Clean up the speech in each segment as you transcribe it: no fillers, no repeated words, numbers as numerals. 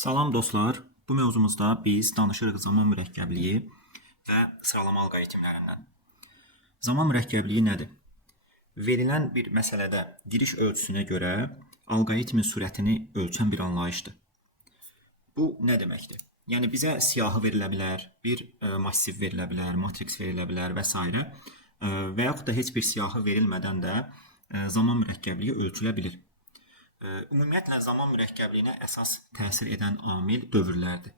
Salam dostlar, bu mövzumuzda biz danışırıq zaman mürəkkəbliyi və sıralama alqoritmlərindən. Zaman mürəkkəbliyi nədir? Verilən bir məsələdə giriş ölçüsünə görə alqoritmin sürətini ölçən bir anlayışdır. Bu nə deməkdir? Yəni bizə siyahı verilə bilər, bir massiv verilə bilər, matriks verilə bilər və s. Və yaxud da heç bir siyahı verilmədən də zaman mürəkkəbliyi ölçülə bilir. Ümumiyyətlə zaman mürəkkəbliyinə əsas təsir edən amil dövrlərdir.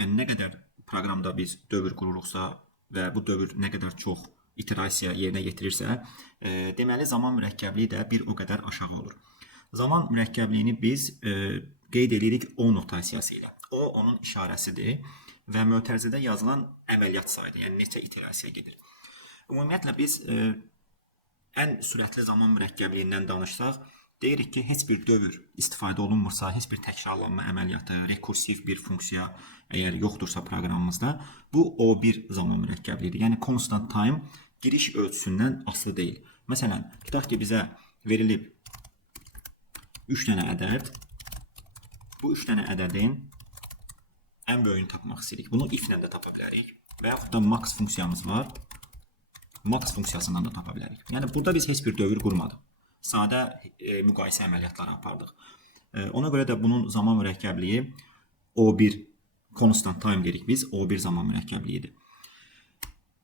Yəni nə qədər proqramda biz dövr qururuqsa və bu dövr nə qədər çox iterasiya yerinə yetirirsə, deməli zaman mürəkkəbliyi də bir o qədər aşağı olur. Zaman mürəkkəbliyini biz qeyd edirik O notasiyası ilə. O onun işarəsidir və mötərizədə yazılan əməliyyat sayıdır, yəni neçə iterasiya gedir. Ümumiyyətlə biz ən sürətli zaman mürəkkəbliyindən danışsaq, deyirik ki, heç bir dövr istifadə olunmursa, heç bir təkrarlanma əməliyyatı, rekursiv bir funksiya əgər yoxdursa proqramımızda, bu O1 zaman mürəkkəbliyidir. Yəni constant time giriş ölçüsündən asılı deyil. Məsələn, tutaq ki, bizə verilib 3 dənə ədəd. Bu 3 dənə ədədin ən böyüyünü tapmaq istəyirik. Bunu if ilə də tapa bilərik və yaxud da max funksiyamız var. Max funksiyasından da tapa bilərik. Yəni burada biz heç bir dövr qurmadıq. Sadə müqayisə əməliyyatları apardıq. Ona görə də bunun zaman mürəkkəbliyi O1 constant time deyirik biz, O1 zaman mürəkkəbliyidir.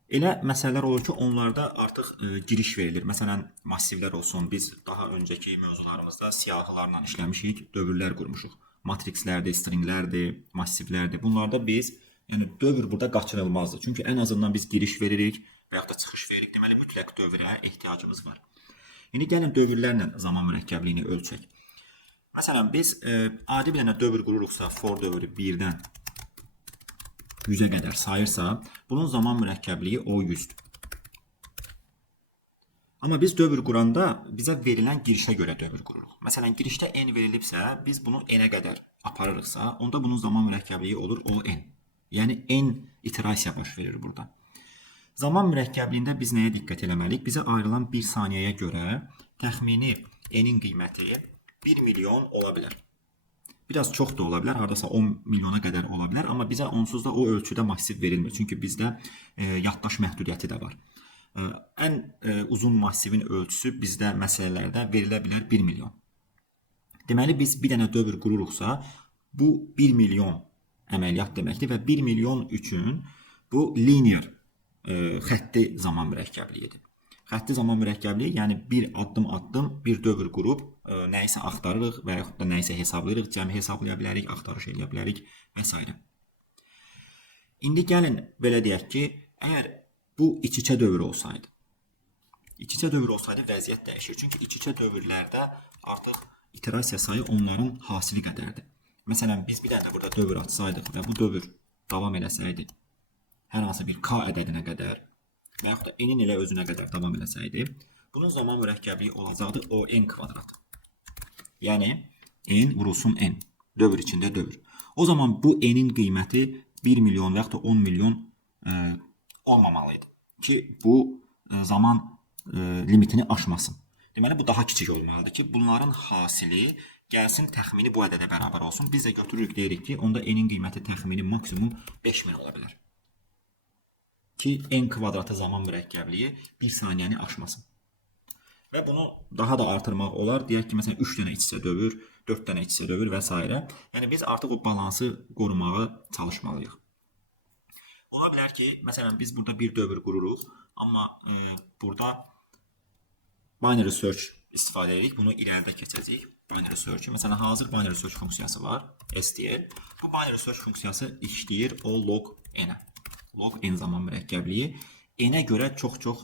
Elə məsələlər olur ki, onlarda artıq giriş verilir. Məsələn, massivlər olsun. Biz daha öncəki mövzularımızda siyahılarla işləmişik, dövrlər qurmuşuq. Matrikslərdir, stringlərdir, massivlərdir. Bunlarda biz, yəni dövr burada qaçınılmazdır. Çünki ən azından biz giriş veririk və yaxud da çıxış veririk. Deməli, mütləq dövrə ehtiyacımız var. İndi gəlin dövrlərlə zaman mürəkkəbliyini ölçək. Məsələn, biz adi bir dənə dövr qururuqsa, for dövrü 1-dən 100-ə qədər sayırsa, bunun zaman mürəkkəbliyi O100-dür. Amma biz dövr quranda bizə verilən girişə görə dövr qururuq. Məsələn, girişdə n verilibsə, biz bunu n-ə qədər aparırıqsa, onda bunun zaman mürəkkəbliyi olur O(n). Yəni n iterasiya baş verir burada. Zaman mürəkkəbliyində biz nəyə diqqət eləməliyik? Bizə ayrılan 1 saniyəyə görə təxmini n-in qiyməti 1 milyon ola bilər. Biraz çox da ola bilər, haradasa 10 milyona qədər ola bilər, amma bizə onsuz da o ölçüdə massiv verilmir. Çünki bizdə yaddaş məhdudiyyəti də var. Ən uzun massivin ölçüsü bizdə məsələlərdə verilə bilər 1 milyon. Deməli, biz bir dənə dövr qururuqsa, bu 1 milyon əməliyyat deməkdir və 1 milyon üçün bu linear xətti zaman mürəkkəbliyidir. Xətti zaman mürəkkəbliyi, yəni bir addım bir dövr qurub nəyisə axtarırıq və yaxud da nəyisə hesablayırıq, cəmi hesablaya bilərik, axtarış edə bilərik və s. İndi gəlin belə deyək ki, əgər bu iç-içə dövr olsaydı, vəziyyət dəyişir. Çünki iç-içə dövrlərdə artıq iterasiya sayı onların hasili qədərdir. Məsələn, biz bir dənə burada dövr açsaydıq və bu dövr davam eləsəydi, hər hansı bir k ədədinə qədər və yaxud da n-in elə özünə qədər davam eləsəydi, bunun zaman mürəkkəbliyi olacaqdı O(n) kvadrat. Yəni, n vurulsun n, dövr içində dövr. O zaman bu n-in qiyməti 1 milyon və yaxud da 10 milyon olmamalıydı ki, bu zaman limitini aşmasın. Deməli, bu daha kiçik olmalıdır ki, bunların hasili gəlsin təxmini bu ədədə bərabər olsun. Biz də götürürük, deyirik ki, onda n-in qiyməti təxmini maksimum 5000 ola bilər. Ki, n kvadratı zaman mürəkkəbliyi 1 saniyəni aşmasın. Və bunu daha da artırmaq olar. Deyək ki, məsələn, 3 dənə iç-içə dövr, 4 dənə iç-içə dövr və s. Yəni, biz artıq o balansı qorumağa çalışmalıyıq. Ola bilər ki, məsələn, biz burada bir dövr qururuq, amma burada binary search istifadə edirik. Bunu irəlidə keçəcəyik. Binary search. Məsələn, hazır binary search funksiyası var, STL. Bu binary search funksiyası işləyir o log n-ə. Log n zaman mürəkkəbliyi n-ə görə çox-çox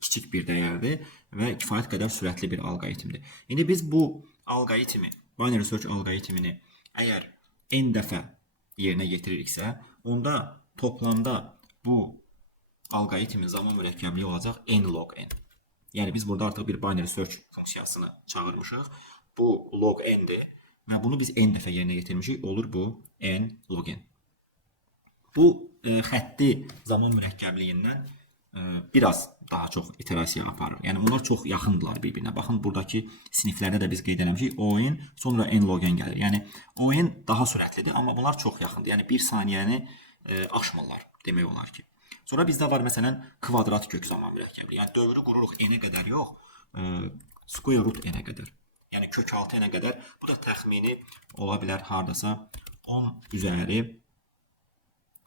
kiçik bir dəyərdir və kifayət qədər sürətli bir alqoritmdir. İndi biz bu alqoritmi, binary search alqoritmini əgər n dəfə yerinə yetiririksə, onda toplamda bu alqoritmin zaman mürəkkəbliyi olacaq n log n. Yəni biz burada artıq bir binary search funksiyasını çağırmışıq. Bu log n-dir və bunu biz n dəfə yerinə yetirmişik. Olur bu n log n. Bu xətti zaman mürəkkəbliyindən biraz daha çox iterasiya aparır. Yəni bunlar çox yaxındılar bir-birinə. Baxın buradakı siniflərdə də biz qeyd etmişik. ON sonra n log n gəlir. Yəni ON daha sürətlidir, amma bunlar çox yaxındır. Yəni 1 saniyəni aşmırlar demək olar ki. Sonra bizdə var məsələn kvadrat kök zaman mürəkkəbi. Yəni dövrü qururuq n-ə qədər yox, square root n-ə qədər. Yəni kök 6 n-ə qədər. Bu da təxmini ola bilər hardasa 10 üzəri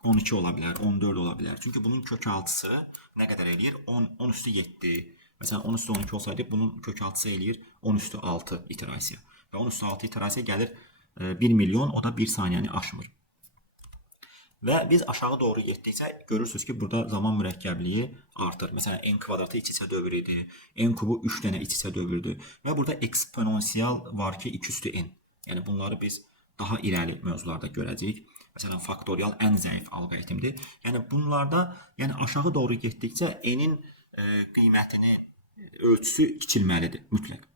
12 ola bilər, 14 ola bilər. Çünki bunun kök 6-sı nə qədər eləyir? 10 üstü 7. Məsələn 10 üstü 12 olsaydı bunun kök 6-sı eləyir 10 üstü 6 iterasiya. Və 10 üstü 6 iterasiya gəlir 1 milyon, o da 1 saniyəni aşmır. Və biz aşağı doğru getdikcə görürsünüz ki, burada zaman mürəkkəbliyi artır. Məsələn, n kvadratı iç-içə dövr idi, n kubu 3 dənə iç-içə dövrdür. Və burada eksponensial var ki, 2 üstü n. Yəni bunları biz daha irəli mövzularda görəcəyik. Məsələn, faktorial ən zəif alqoritmdir. Yəni bunlarda, yəni aşağı doğru getdikcə n-in qiymətini ölçüsü kiçilməlidir mütləq.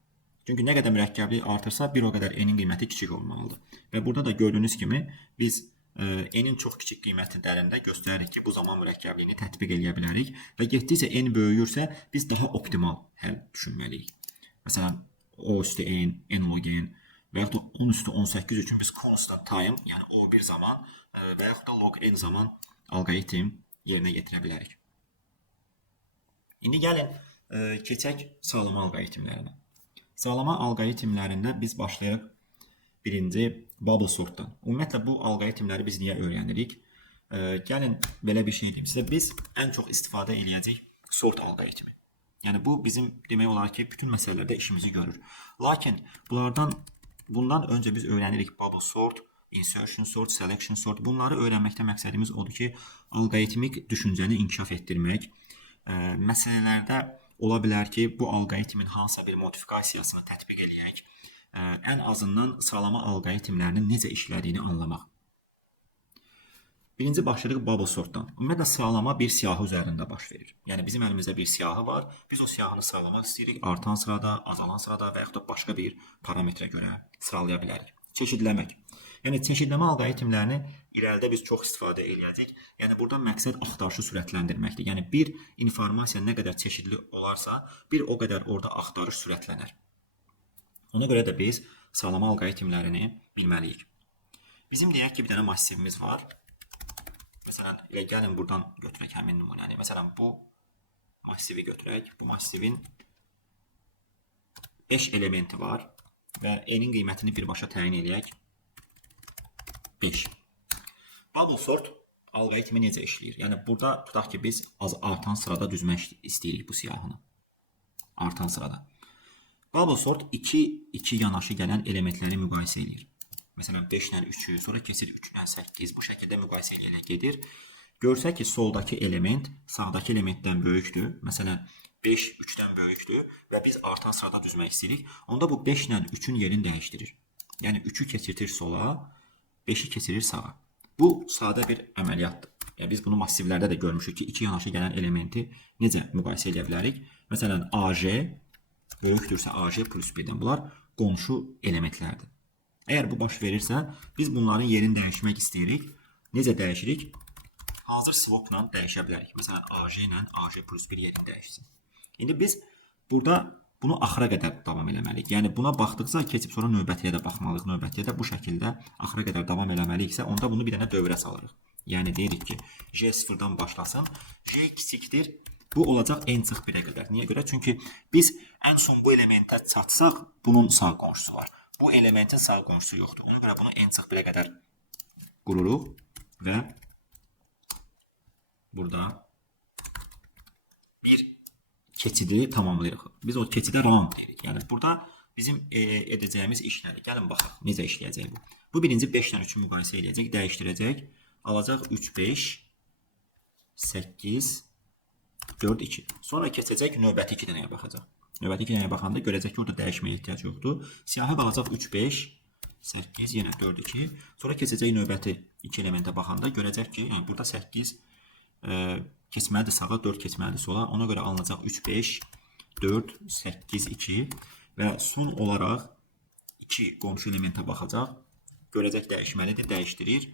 Çünki nə qədər mürəkkəblik artırsa, bir o qədər n-in qiyməti kiçik olmalıdır. Və burada da gördüyünüz kimi biz n-in çox kiçik qiymətlərində göstəririk ki, bu zaman mürəkkəbliyini tətbiq edə bilərik və getdikcə n böyüyürsə, biz daha optimal həll düşünməliyik. Məsələn, o üstü n, n log n və yaxud da 10 üstü 18 üçün biz constant time, yəni o1 zaman və yaxud da log n zaman alqoritm yerinə yetirə bilərik. İndi gəlin keçək sağlama alqoritmlərinə. Sağlama alqoritmlərində biz başlayırıq birinci bubble sortdan. Ümumiyyətlə bu alqoritmləri biz niyə öyrənirik? Gəlin belə bir şey deyim sizə. Biz ən çox istifadə edəcəyik sort alqoritmi. Yəni bu bizim demək olar ki, bütün məsələlərdə işimizi görür. Lakin bundan öncə biz öyrənirik bubble sort, insertion sort, selection sort. Bunları öyrənməkdə məqsədimiz odur ki, alqoritmik düşüncəni inkişaf etdirmək. Məsələlərdə ola bilər ki, bu alqoritmin hansısa bir modifikasiyasını tətbiq edək. Ən azından sağlama alqoritmlərinin necə işlədiyini anlamaq. Birinci başlayırıq bubble sortdan. Ümumiyyətlə sıralama bir siyahı üzərində baş verir. Yəni bizim əlimizdə bir siyahı var. Biz o siyahını sıralamaq istəyirik. Artan sırada, azalan sırada və yaxud da başqa bir parametrə görə sıralaya bilərik. Çeşidləmək. Yəni çeşidləmə alqoritmlərini irəlidə biz çox istifadə edəcəyik. Yəni burada məqsəd axtarışı sürətləndirməkdir. Yəni bir informasiya nə qədər çeşidli olarsa, bir o qədər orada axtarış sürətlənər. Ona görə də biz sıralama alqoritmlərini bilməliyik. Bizim deyək ki, bir dənə massivimiz var. Məsələn, elə gəlin buradan götürək həmin nümunəni. Məsələn, bu massivi götürək. Bu massivin 5 elementi var və n-in qiymətini birbaşa təyin edək. 5. Bubble sort alqoritmi necə işləyir? Yəni burada tutaq ki, biz artan sırada düzmək istəyirik bu siyahını. Artan sırada. Bubble sort 2 yanaşı gələn elementləri müqayisə edir. Məsələn, 5 ilə 3-ü, sonra keçir 3 ilə 8, bu şəkildə müqayisə ilə gedir. Görsək ki, soldakı element sağdakı elementdən böyükdür. Məsələn, 5 3-dən böyükdür və biz artan sırada düzmək istəyirik. Onda bu 5 ilə 3-ün yerini dəyişdirir. Yəni 3-ü keçirtir sola, 5-i keçirir sağa. Bu sadə bir əməliyyatdır. Yəni biz bunu massivlərdə də görmüşük ki, 2 yanaşı gələn elementi necə müqayisə edə bilərik? Məsələn, AJ böyükdürsə AJ plus 1-dən. Bunlar qonşu elementlərdir. Əgər bu baş verirsə, biz bunların yerini dəyişmək istəyirik. Necə dəyişirik? Hazır swapla dəyişə bilərik. Məsələn, AJ ilə AJ plus 1 yerini dəyişsin. İndi biz burada bunu axıra qədər davam eləməliyik. Yəni buna baxdıqca keçib sonra növbətiyə də baxmalıyıq. Növbətiyə də bu şəkildə axıra qədər davam eləməliyiksə, onda bunu bir dənə dövrə salırıq. Yəni deyirik ki, J sıfırdan başlasın. J kiçikdir. Bu olacaq n-1-ə qədər. Niyə görə? Çünki biz ən son bu elementə çatsaq, bunun sağ qonşusu var. Bu elementin sağ qonşusu yoxdur. Ona görə bunu n-1-ə qədər qururuq və burada bir keçidi tamamlayırıq. Biz o keçidə round deyirik. Yəni burada bizim edəcəyimiz işləri. Gəlin baxaq, necə işləyəcək bu. Bu birinci 5 ilə 3-ü müqayisə edəcək, dəyişdirəcək. Alacaq 3, 5, 8, 4, 2. Sonra keçəcək növbəti 2 dənəyə baxacaq. Növbəti 2 dənəyə baxanda görəcək ki, orada dəyişməyə ehtiyac yoxdur. Siyahı qalacaq 3, 5, 8, yenə 4, 2. Sonra keçəcək növbəti 2 elementə baxanda görəcək ki, yəni burada 8 keçməlidir sağa, 4 keçməlidir sola. Ona görə alınacaq 3, 5, 4, 8, 2 və son olaraq 2 qonşu elementə baxacaq. Görəcək dəyişməlidir, dəyişdirir.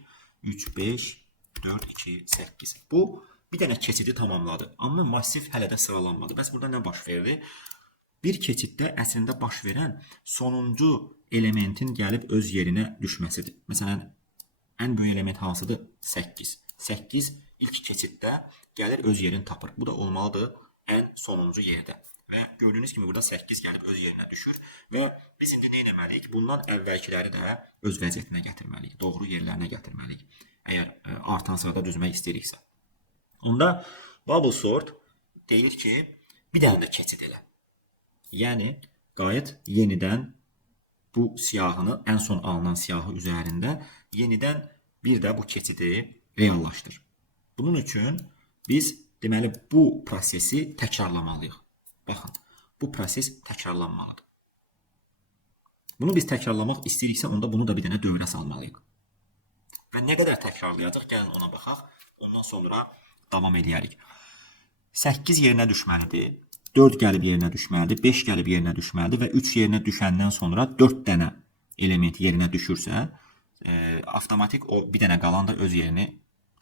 3, 5, 4, 2, 8. Bu bir dənə keçidi tamamladı. Amma massiv hələ də sıralanmadı. Bəs burada nə baş verdi? Bir keçiddə əslində baş verən sonuncu elementin gəlib öz yerinə düşməsidir. Məsələn, ən böyük element hansıdır? 8. 8 ilk keçiddə gəlir öz yerini tapır. Bu da olmalıdır ən sonuncu yerdə. Və gördüyünüz kimi burada 8 gəlib öz yerinə düşür və biz indi nə etməliyik? Bundan əvvəlkiləri də öz vəziyyətinə gətirməliyik, doğru yerlərinə gətirməliyik. Əgər artan sırada düzmək istəyiriksə. Onda bubble sort deyir ki, bir dənə də keçid elə. Yəni qayıt yenidən bu siyahını, ən son alınan siyahı üzərində yenidən bir də bu keçidi reallaşdır. Bunun üçün biz deməli bu prosesi təkrarlamalıyıq. Baxın, bu proses təkrarlanmalıdır. Bunu biz təkrarlamaq istəyiriksə, onda bunu da bir dənə dövrə salmalıyıq. Və nə qədər təkrarlayacaq? Gəlin ona baxaq. Ondan sonra davam edərik. 8 yerinə düşməlidir. 4 gəlib yerinə düşməlidir, 5 gəlib yerinə düşməlidir və 3 yerinə düşəndən sonra 4 dənə element yerinə düşürsə, avtomatik o bir dənə qalan da öz yerini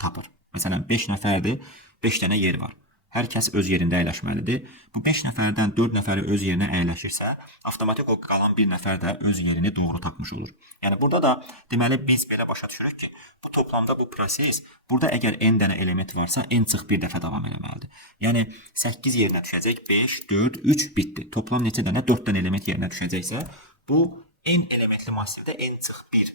tapır. Məsələn, 5 nəfərdir, 5 dənə yer var. Hər kəs öz yerində əyləşməlidir. Bu 5 nəfərdən 4 nəfəri öz yerinə əyləşirsə, avtomatik o qalan bir nəfər də öz yerini doğru tapmış olur. Yəni burada da deməli biz belə başa düşürük ki, bu toplamda bu proses burada əgər n dənə element varsa, n çıx bir dəfə davam etməlidir. Yəni 8 yerinə düşəcək, 5, 4, 3 bitdi. Toplam neçə dənə? 4 dənə element yerinə düşəcəksə, bu n elementli massivdə n çıx 1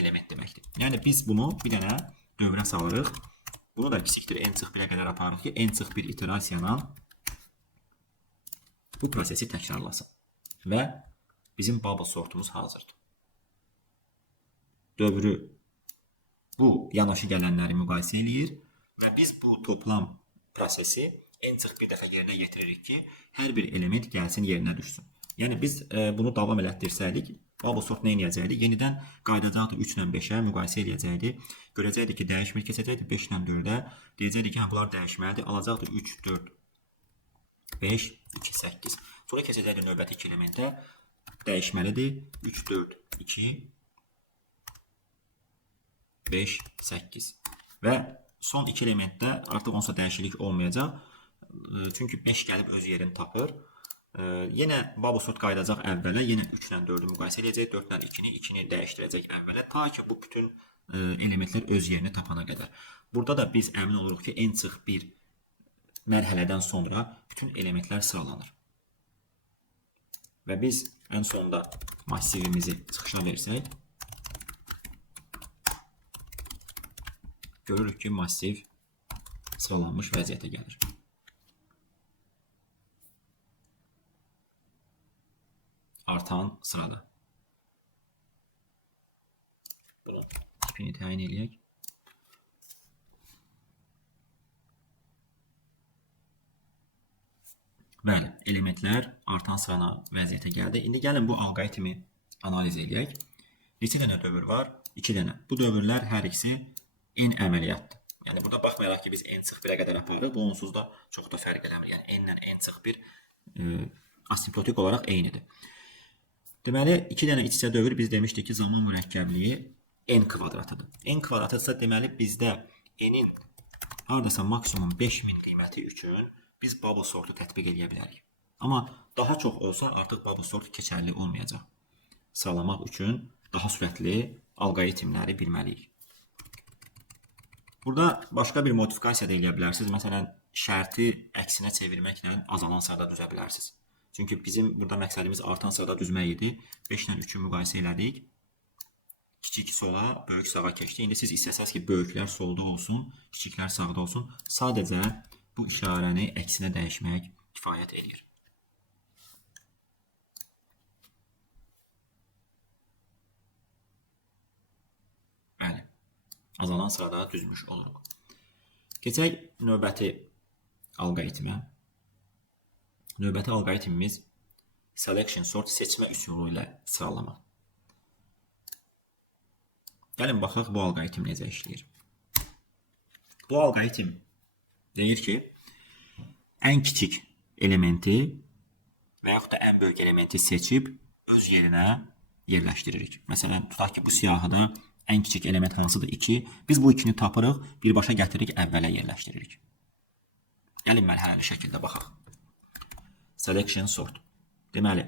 element deməkdir. Yəni biz bunu bir dənə dövrə salırıq. Bunu da kiçikdir n çıx 1-ə qədər aparırıq ki, n çıx 1 iterasiyana bu prosesi təkrarlasın. Və bizim bubble sortumuz hazırdır. Dövrü bu yanaşı gələnləri müqayisə eləyir və biz bu toplam prosesi n çıx 1 dəfə yerinə yetiririk ki, hər bir element gəlsin yerinə düşsün. Yəni biz bunu davam elətdirsəydik, bubble sort nə edəcəkdik? Yenidən qayıdacaqdı 3 ilə 5-ə, müqayisə eləyəcəkdi. Görəcəkdik ki, dəyişmir keçəcəkdi 5 ilə 4-ə. Deyəcəkdik ki, bunlar dəyişməlidir. Alacaqdı 3, 4, 5, 2, 8. Sonra keçəcəkdi növbəti 2 elementə. Dəyişməlidir. 3, 4, 2, 5, 8. Və son 2 elementdə artıq onsuz dəyişiklik olmayacaq. Çünki 5 gəlib öz yerini tapır. Yenə bubble sort qayıdacaq əvvələ, yenə 3 ilə 4-ü müqayisə edəcək, 4 ilə 2-ni, 2-ni dəyişdirəcək əvvələ, ta ki bu bütün elementlər öz yerini tapana qədər. Burada da biz əmin oluruq ki, n çıx 1 mərhələdən sonra bütün elementlər sıralanır. Və biz ən sonda massivimizi çıxışa versək, görürük ki, massiv sıralanmış vəziyyətə gəlir. Artan sırada. Bunun tipini təyin edək. Bəli, elementlər artan sırana vəziyyətə gəldi. İndi gəlin bu alqoritmi analiz edək. Neçə dənə dövr var? 2 dənə. Bu dövrlər hər ikisi n əməliyyatdır. Yəni burada baxmayaraq ki, biz n çıx 1-ə qədər aparırıq, bu onsuz da çox da fərq eləmir. Yəni n ilə n çıx 1 asimptotik olaraq eynidir. Deməli, 2 dənə iç-içə dövr biz demişdik ki, zaman mürəkkəbliyi n kvadratıdır. N kvadratı deməli bizdə n-in hardasa maksimum 5000 qiyməti üçün biz bubble sortu tətbiq edə bilərik. Amma daha çox olsa artıq bubble sort keçərli olmayacaq. Sıralamaq üçün daha sürətli alqoritmləri bilməliyik. Burada başqa bir modifikasiya da edə bilərsiniz. Məsələn, şərti əksinə çevirməklə azalan sırada düzə bilərsiniz. Çünki bizim burada məqsədimiz artan sırada düzmək idi. 5 ilə 3-ü müqayisə elədik. Kiçik sola, böyük sağa keçdi. İndi siz istəsəz ki, böyüklər solda olsun, kiçiklər sağda olsun. Sadəcə bu işarəni əksinə dəyişmək kifayət edir. Bəli, azalan sırada düzmüş oluruq. Keçək növbəti alqoritmə. Növbəti alqoritmimiz selection sort seçmə üsulu ilə sıralama. Gəlin baxaq bu alqoritm necə işləyir. Bu alqoritm deyir ki, ən kiçik elementi və yaxud da ən böyük elementi seçib öz yerinə yerləşdiririk. Məsələn, tutaq ki, bu siyahıda Ən kiçik element hansıdır? 2. Biz bu 2-ni tapırıq, birbaşa gətiririk, əvvələ yerləşdiririk. Gəlin mərhələli şəkildə baxaq. Selection sort. Deməli,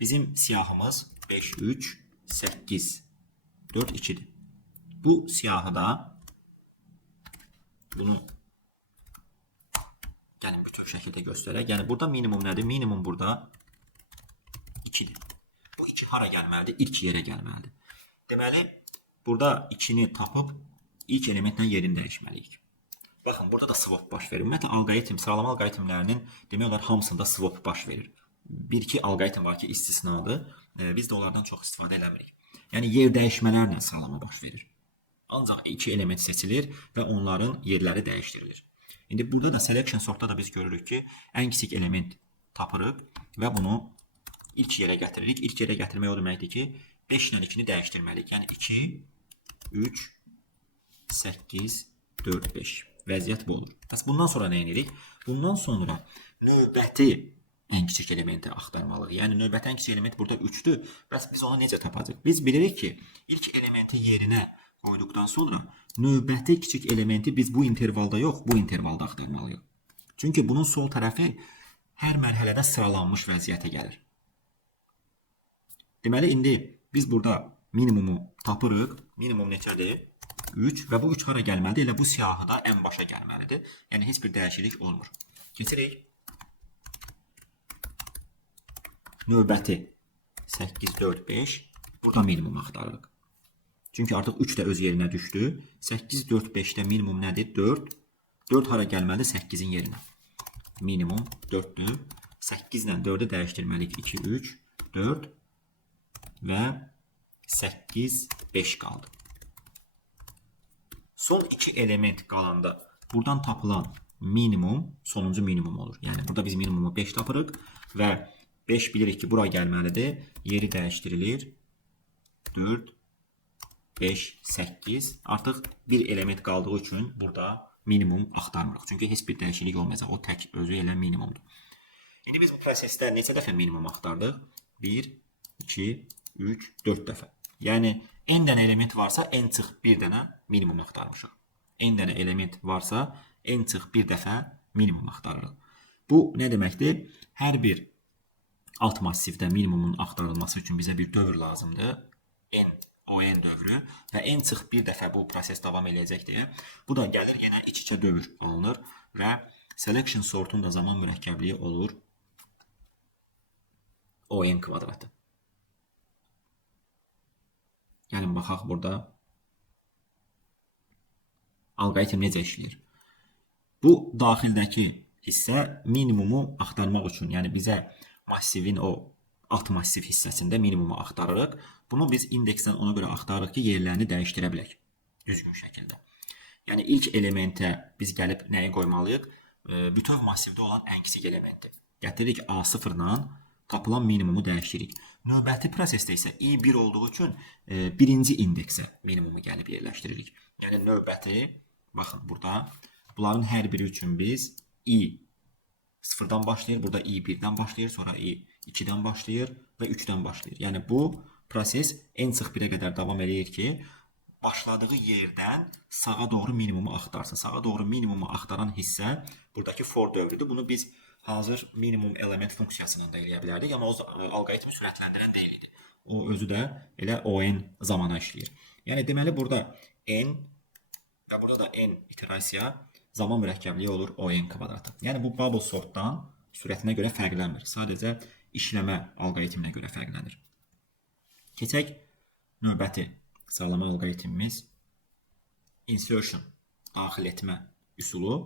bizim siyahımız 5, 3, 8, 4, 2'dir. Bu siyahıda bunu gəlin bütöv şəkildə göstərək. Yəni burada minimum nədir? Minimum burada 2'dir. Bu 2 hara gəlməlidir? İlk yerə gəlməlidir. Deməli, burada 2'ni tapıb ilk elementlə yerini dəyişməliyik. Baxın, burada da swap baş verir. Ümumiyyətlə, alqoritm, sıralama alqoritmlərinin demək olar hamısında swap baş verir. Bir-iki alqoritm var ki, istisnadır. Biz də onlardan çox istifadə eləmirik. Yəni, yer dəyişmələrlə sıralama baş verir. Ancaq 2 element seçilir və onların yerləri dəyişdirilir. İndi burada da selection sortda da biz görürük ki, ən kiçik element tapırıq və bunu ilk yerə gətiririk. İlk yerə gətirmək o deməkdir ki, 5 ilə 2-ni dəyişdirməliyik. Yəni 2, 3, 8, 4, 5. Vəziyyət bu olur. Bəs bundan sonra nə edirik? Bundan sonra növbəti ən kiçik elementi axtarmalıyıq. Yəni növbəti ən kiçik element burada 3'dür. Bəs biz onu necə tapacağıq? Biz bilirik ki, ilk elementi yerinə qoyduqdan sonra növbəti kiçik elementi biz bu intervalda yox, bu intervalda axtarmalıyıq. Çünki bunun sol tərəfi hər mərhələdə sıralanmış vəziyyətə gəlir. Deməli, indi biz burada minimumu tapırıq. Minimum neçədir? 3 və bu 3 hara gəlməlidir? Elə bu siyahıda ən başa gəlməlidir. Yəni heç bir dəyişiklik olmur. Keçirik. Növbəti 8, 4, 5. Burada minimum axtarırıq. Çünki artıq 3 də öz yerinə düşdü. 8, 4, 5-də minimum nədir? 4. 4 hara gəlməlidir? 8-in yerinə. Minimum 4'dür. 8 ilə 4'ü dəyişdirməliyik. 2, 3, 4 və 8, 5 qaldı. Son 2 element qalanda buradan tapılan minimum sonuncu minimum olur. Yəni burada biz minimumu 5 tapırıq və 5 bilirik ki, bura gəlməlidir. Yeri dəyişdirilir. 4, 5, 8. Artıq bir element qaldığı üçün burada minimum axtarmırıq. Çünki heç bir dəyişiklik olmayacaq. O tək özü elə minimumdur. İndi biz bu prosesdə neçə dəfə minimum axtardıq? 1, 2, 3, 4 dəfə. Yəni n dənə element varsa n çıx 1 dənə minimum axtarmışıq. N dənə element varsa n çıx 1 dəfə minimum axtarırıq. Bu nə deməkdir? Hər bir alt massivdə minimumun axtarılması üçün bizə bir dövr lazımdır. ON dövrü və n çıx 1 dəfə bu proses davam edəcəkdir. Bu da gəlir yenə iç-içə dövr alınır və selection sortun da zaman mürəkkəbliyi olur ON kvadratı. Gəlin baxaq burada alqoritm necə işləyir. Bu daxildəki hissə minimumu axtarmaq üçün, yəni bizə massivin o alt massiv hissəsində minimumu axtarırıq. Bunu biz indeksdən ona görə axtarırıq ki, yerlərini dəyişdirə bilək düzgün şəkildə. Yəni ilk elementə biz gəlib nəyi qoymalıyıq? Bütöv massivdə olan ən kiçik elementi. Gətiririk A0-dan tapılan minimumu dəyişirik. Növbəti prosesdə isə i1 olduğu üçün birinci indeksə minimumu gəlib yerləşdiririk. Yəni növbəti, baxın burada, bunların hər biri üçün biz i0-dan başlayır, burada i1-dən başlayır, sonra i2-dən başlayır və 3-dən başlayır. Yəni bu proses n-1-ə qədər davam edir ki, başladığı yerdən sağa doğru minimumu axtarsın. Sağa doğru minimumu axtaran hissə buradakı for dövrüdür. Bunu biz hazır minimum element funksiyasından da eləyə bilərdik, amma o alqoritmi sürətləndirən deyil idi. O özü də elə ON zamana işləyir. Yəni deməli burada n və burada da n iterasiya zaman mürəkkəbliyi olur ON kvadratı. Yəni bu bubble sortdan sürətinə görə fərqlənmir. Sadəcə işləmə alqoritminə görə fərqlənir. Keçək növbəti sıralama alqoritmimiz insertion, daxil etmə üsulu.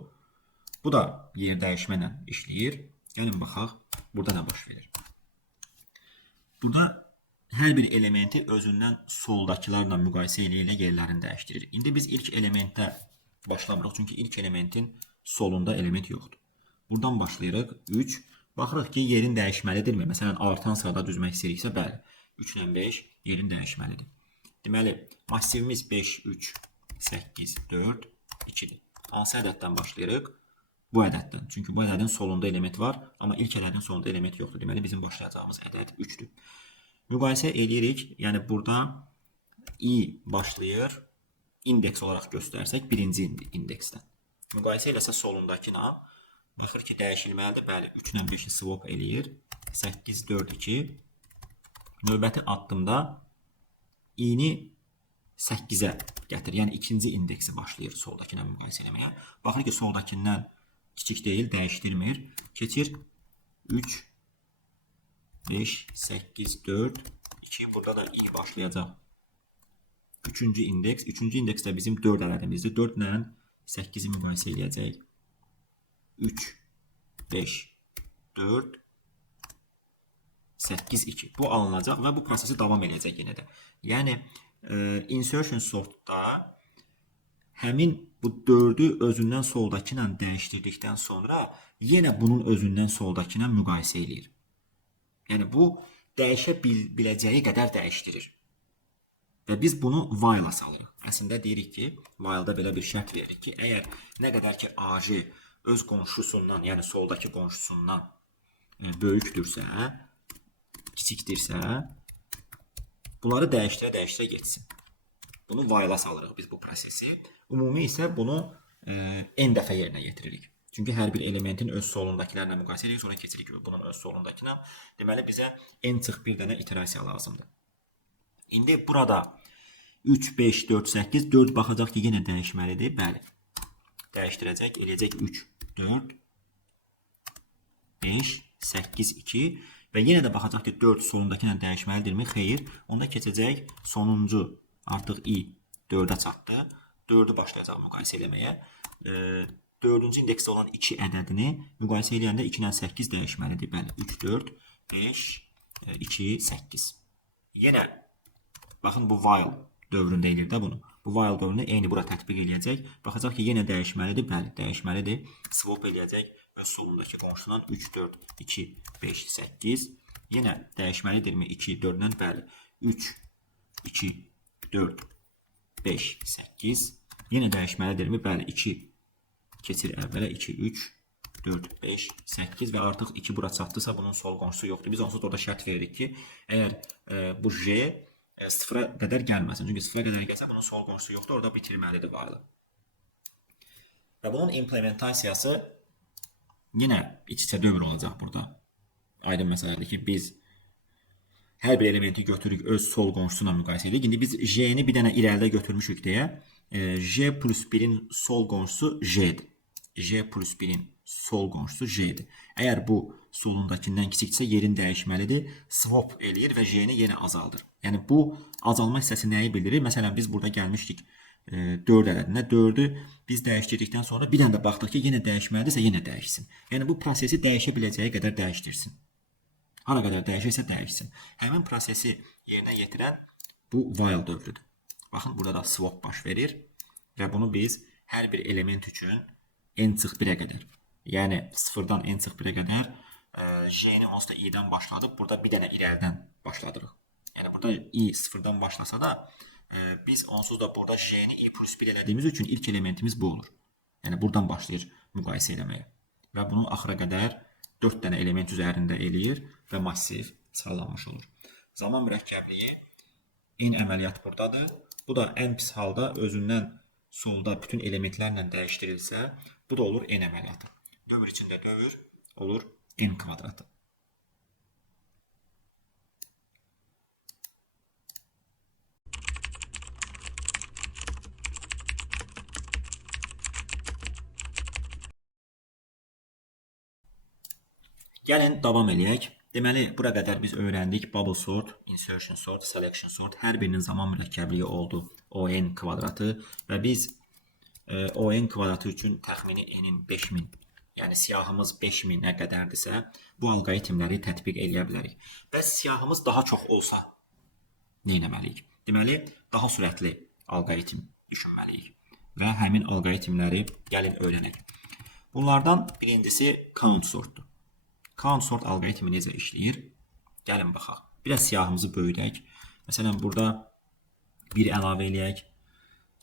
Bu da yer dəyişməklə işləyir. Gəlin baxaq, burada nə baş verir. Burada hər bir elementi özündən soldakılarla müqayisə ilə yerlərini dəyişdirir. İndi biz ilk elementdə başlamırıq, çünki ilk elementin solunda element yoxdur. Buradan başlayırıq, 3. Baxırıq ki, yerin dəyişməlidirmi? Məsələn, artan sırada düzmək istəyiriksə, bəli, 3 ilə 5 yerin dəyişməlidir. Deməli, massivimiz 5, 3, 8, 4, 2-dir. Hansı ədəddən başlayırıq? Bu ədəddən. Çünki bu ədədin solunda element var, amma ilk ədədin sonunda element yoxdur. Deməli, bizim başlayacağımız ədəd 3-dür. Müqayisə edirik. Yəni, burada i başlayır. İndeks olaraq göstərsək birinci indeksdən. Müqayisə eləsə solundakı ilə baxır ki, dəyişilməlidir. Bəli, 3 ilə 5-i swap eləyir. 8, 4, 2. Növbəti addımda i-ni 8-ə gətir. Yəni ikinci indeksi başlayır soldakı ilə müqayisə eləməyə. Baxır ki, soldakindən kiçik deyil, dəyişdirmir. Keçir 3, 5, 8, 4, 2. Burada da i başlayacaq. Üçüncü indeks. Üçüncü indeks də bizim 4 ədədimizdir. 4 ilə 8-i müqayisə eləyəcək. 3, 5, 4, 8, 2. Bu alınacaq və bu prosesi davam edəcək yenə də. Yəni, insertion sortda həmin bu 4'ü özündən soldakı ilə dəyişdirdikdən sonra yenə bunun özündən soldakı ilə müqayisə eləyir. Yəni, bu dəyişə biləcəyi qədər dəyişdirir. Və biz bunu while-a salırıq. Əslində deyirik ki, while-da belə bir şərt veririk ki, əgər nə qədər ki AJ öz qonşusundan, yəni soldakı qonşusundan böyükdürsə, kiçikdirsə, bunları dəyişdirə getsin. Bunu while-a salırıq biz bu prosesi. Ümumi isə bunu n dəfə yerinə yetiririk. Çünki hər bir elementin öz solundakilərlə müqayisə edirik, sonra keçirik bunun öz solundakına. Deməli, bizə n-1 dənə iterasiya lazımdır. İndi burada 3, 5, 4, 8, 4 baxacaq ki, yenə dəyişməlidir. Bəli, dəyişdirəcək, eləyəcək 3, 4, 5, 8, 2 və yenə də baxacaq ki, 4 solundakı ilə dəyişməlidirmi? Xeyr, onda keçəcək sonuncu, artıq i 4-ə çatdı. 4'ü başlayacaq müqayisə eləməyə. 4-cü indeksdə olan 2 ədədini müqayisə eləyəndə 2 ilə 8 dəyişməlidir. Bəli, 3, 4, 5, 2, 8. Yenə baxın, bu while dövründə eləyir də bunu. Bu while dövründə eyni bura tətbiq eləyəcək. Baxacaq ki, yenə dəyişməlidir. Bəli, dəyişməlidir. Swap eləyəcək və solundakı qonşusundan 3, 4, 2, 5, 8. Yenə dəyişməlidirmi? 2, 4-dən bəli. 3, 2, 4, 5, 8. Yenə dəyişməlidirmi? Bəli, 2 keçir əvvələ. 2, 3, 4, 5, 8 və artıq 2 bura çatdısa bunun sol qonşusu yoxdur. Biz onsuz da orada şərt veririk ki, əgər bu J sıfıra qədər gəlməsin. Çünki sıfıra qədər gəlsə bunun sol qonşusu yoxdur. Orada bitirməlidir while. Və bunun implementasiyası yenə iç-içə dövr olacaq burada. Aydın məsələdir ki, biz hər bir elementi götürürük, öz sol qonşusuna müqayisə edirik. İndi biz J-ni bir dənə irəlidə götürmüşük deyə, J plus 1'in sol qonşusu J-dir. J plus 1'in sol qonşusu J-dir. Əgər bu solundakindən kiçiksə yerin dəyişməlidir, swap eləyir və J-ni yenə azaldır. Yəni bu azalma hissəsi nəyi bildirir? Məsələn, biz burada gəlmişdik 4 ədədinə. 4'ü biz dəyişdirdikdən sonra bir dənə də baxdıq ki, yenə dəyişməlidirsə yenə dəyişsin. Yəni bu prosesi dəyişə biləcəyi qədər dəyişdirsin. Hara qədər dəyişirsə dəyişsin. Həmin prosesi yerinə yetirən bu while dövrüdür. Baxın, burada da swap baş verir və bunu biz hər bir element üçün n-1'ə qədər, yəni 0-dan n-1'ə qədər J-ni onsuz da i-dən başladıq. Burada bir dənə irəlidən başladırıq. Yəni burada i 0-dan başlasa da biz onsuz da burada J-ni i plus 1 elədiyimiz üçün ilk elementimiz bu olur. Yəni buradan başlayır müqayisə eləməyə. Və bunu axıra qədər 4 dənə element üzərində eləyir və massiv sağlanmış olur. Zaman mürəkkəbliyi n əməliyyat buradadır. Bu da ən pis halda özündən solda bütün elementlərlə dəyişdirilsə, bu da olur n əməliyyatı. Dövr içində dövr olur n kvadratı. Gəlin davam eləyək. Deməli, bura qədər biz öyrəndik bubble sort, insertion sort, selection sort. Hər birinin zaman mürəkkəbliyi oldu on kvadratı və biz on kvadratı üçün təxmini n'in 5000, yəni siyahımız 5000-ə qədərdirsə, bu alqoritmləri tətbiq eləyə bilərik. Bəs siyahımız daha çox olsa nə etməliyik? Deməli, daha sürətli alqoritm düşünməliyik və həmin alqoritmləri gəlin öyrənək. Bunlardan birincisi count sortdur. Count sort alqoritmi necə işləyir? Gəlin baxaq. Biraz siyahımızı böyüdək. Məsələn, burada 1 əlavə eləyək,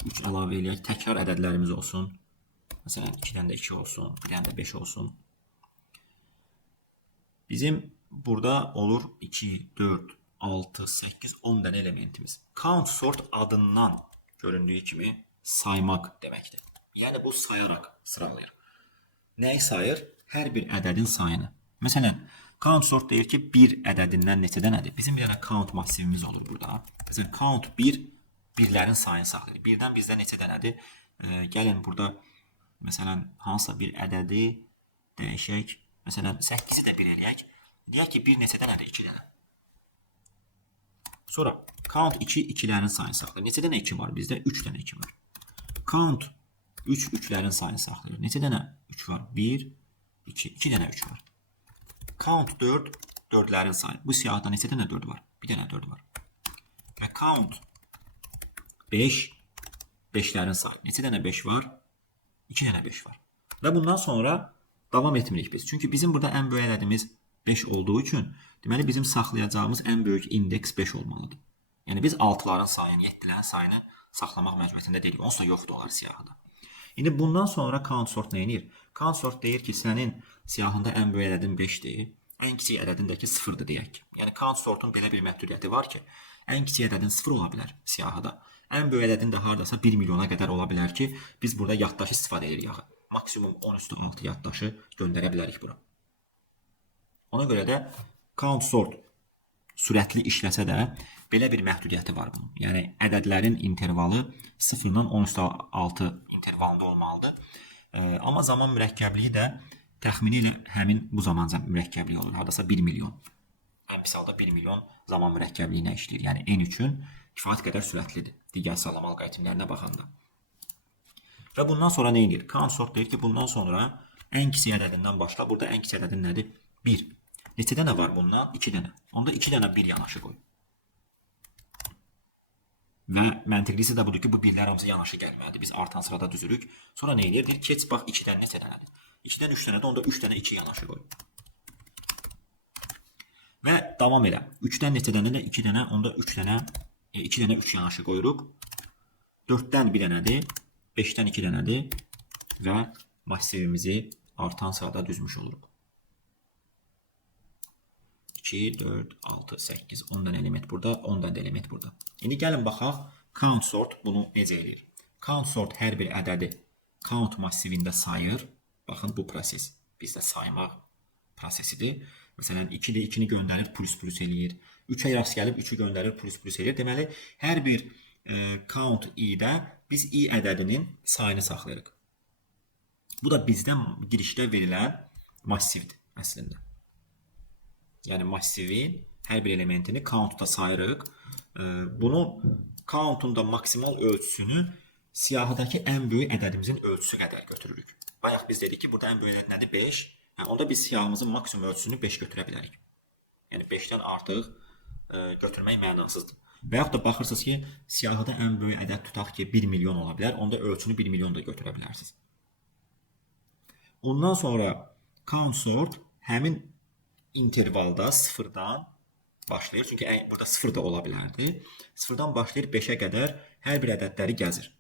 3 əlavə eləyək, təkrar ədədlərimiz olsun. Məsələn, 2-dən də 2 olsun, 1-dən də 5 olsun. Bizim burada olur 2, 4, 6, 8, 10 dənə elementimiz. Count sort adından göründüyü kimi saymaq deməkdir. Yəni bu sayaraq sıralayır. Nəyi sayır? Hər bir ədədin sayını. Məsələn, count sort deyir ki, 1 ədədindən neçə dənədir? Bizim bir dənə count massivimiz olur burada. Məsələn, count 1 birlərin sayını saxlayır. Birdən bizdə neçə dənədir? Gəlin burada məsələn hansısa bir ədədi dəyişək. Məsələn 8-i də 1 eləyək. Deyək ki, 1 neçə dənədir? 2 dənə. Sonra count 2 2'lerin sayını saxlayır. Neçə dənə 2 var bizdə? 3 dənə 2 var. Count 3 3'lerin sayını saxlayır. Neçə dənə 3 var? 1 2 2 dənə 3 var. Count 4 4'lerin sayı. Bu siyahıda neçə dənə 4 var? Bir dənə 4 var. Və count 5 5'lerin sayı. Neçə dənə 5 var? 2 dənə 5 var. Və bundan sonra davam etmirik biz. Çünki bizim burada ən böyük ədədimiz 5 olduğu üçün, deməli bizim saxlayacağımız ən böyük indeks 5 olmalıdır. Yəni biz 6'ların sayını, 7'lerin sayını saxlamaq məcburiyyətində deyilik. Onsuz da yoxdur onlar siyahıda. İndi bundan sonra count sort nə edir? Count sort deyir ki, sənin siyahında ən böyük ədədin 5-dir, ən kiçik ədədindəki 0-dır deyək ki. Yəni count sortun belə bir məhdudiyyəti var ki, ən kiçik ədədin 0 ola bilər siyahıda. Ən böyük ədədin də hardasa 1 milyona qədər ola bilər ki, biz burada yaddaş istifadə edirik axı. Maksimum 10^6 yaddaşı göndərə bilərik bura. Ona görə də count sort sürətli işləsə də belə bir məhdudiyyəti var bunun. Yəni ədədlərin intervalı 0 ilə 10^6 intervalında olmalıdır. Amma zaman mürəkkəbliyi də təxmini ilə həmin bu zaman mürəkkəbliyi olur. Hardasa 1 milyon. Ən pis halda 1 milyon zaman mürəkkəbliyinə işləyir. Yəni n üçün kifayət qədər sürətlidir digər sağlama alqoritmlərinə baxanda. Və bundan sonra nə edir? Count sort deyir ki, bundan sonra ən kiçik ədədindən başla. Burada ən kiçik ədədin nədir? 1. Neçə dənə var bundan? 2 dənə. Onda 2 dənə 1 yanaşı qoy. Və məntiqlisi də budur ki, bu birlər hamısı yanaşı gəlməlidir. Biz artan sırada düzürük. Sonra nə edir? Deyir, keç bax 2-dən neçə dənədir? 2-dən 3 dənədir, onda 3 dənə 2 yanaşı qoy. Və davam elə. 3-dən neçə dənədir? 2 dənə, onda 3 dənə, 2 dənə 3 yanaşı qoyuruq. 4-dən 1 dənədir, 5-dən 2 dənədir və massivimizi artan sırada düzmüş oluruq. 2, 4, 6, 8, 10 dənə element burada, 10 dənə element burada. İndi gəlin baxaq, count sort bunu necə edir? Count sort hər bir ədədi count massivində sayır. Baxın, bu proses bizdə saymaq prosesidir. Məsələn, 2-dir, 2-ni göndərir, plus eləyir. 3-ə rast gəlib, 3-ü göndərir, plus eləyir. Deməli, hər bir count i-də biz i ədədinin sayını saxlayırıq. Bu da bizdən girişdə verilən massivdir əslində. Yəni massivin hər bir elementini countda sayırıq. Bunu countun da maksimal ölçüsünü siyahıdakı ən böyük ədədimizin ölçüsü qədər götürürük. Bayaq biz dedik ki, burada ən böyük ədəd nədir? 5. Onda biz siyahımızın maksimum ölçüsünü 5 götürə bilərik. Yəni 5-dən artıq götürmək mənasızdır. Və yaxud da baxırsınız ki, siyahıda ən böyük ədəd tutaq ki, 1 milyon ola bilər. Onda ölçünü 1 milyon da götürə bilərsiniz. Ondan sonra count sort həmin intervalda 0-dan başlayır. Çünki burada 0 da ola bilərdi. 0-dan başlayır 5-ə qədər hər bir ədədləri gəzir.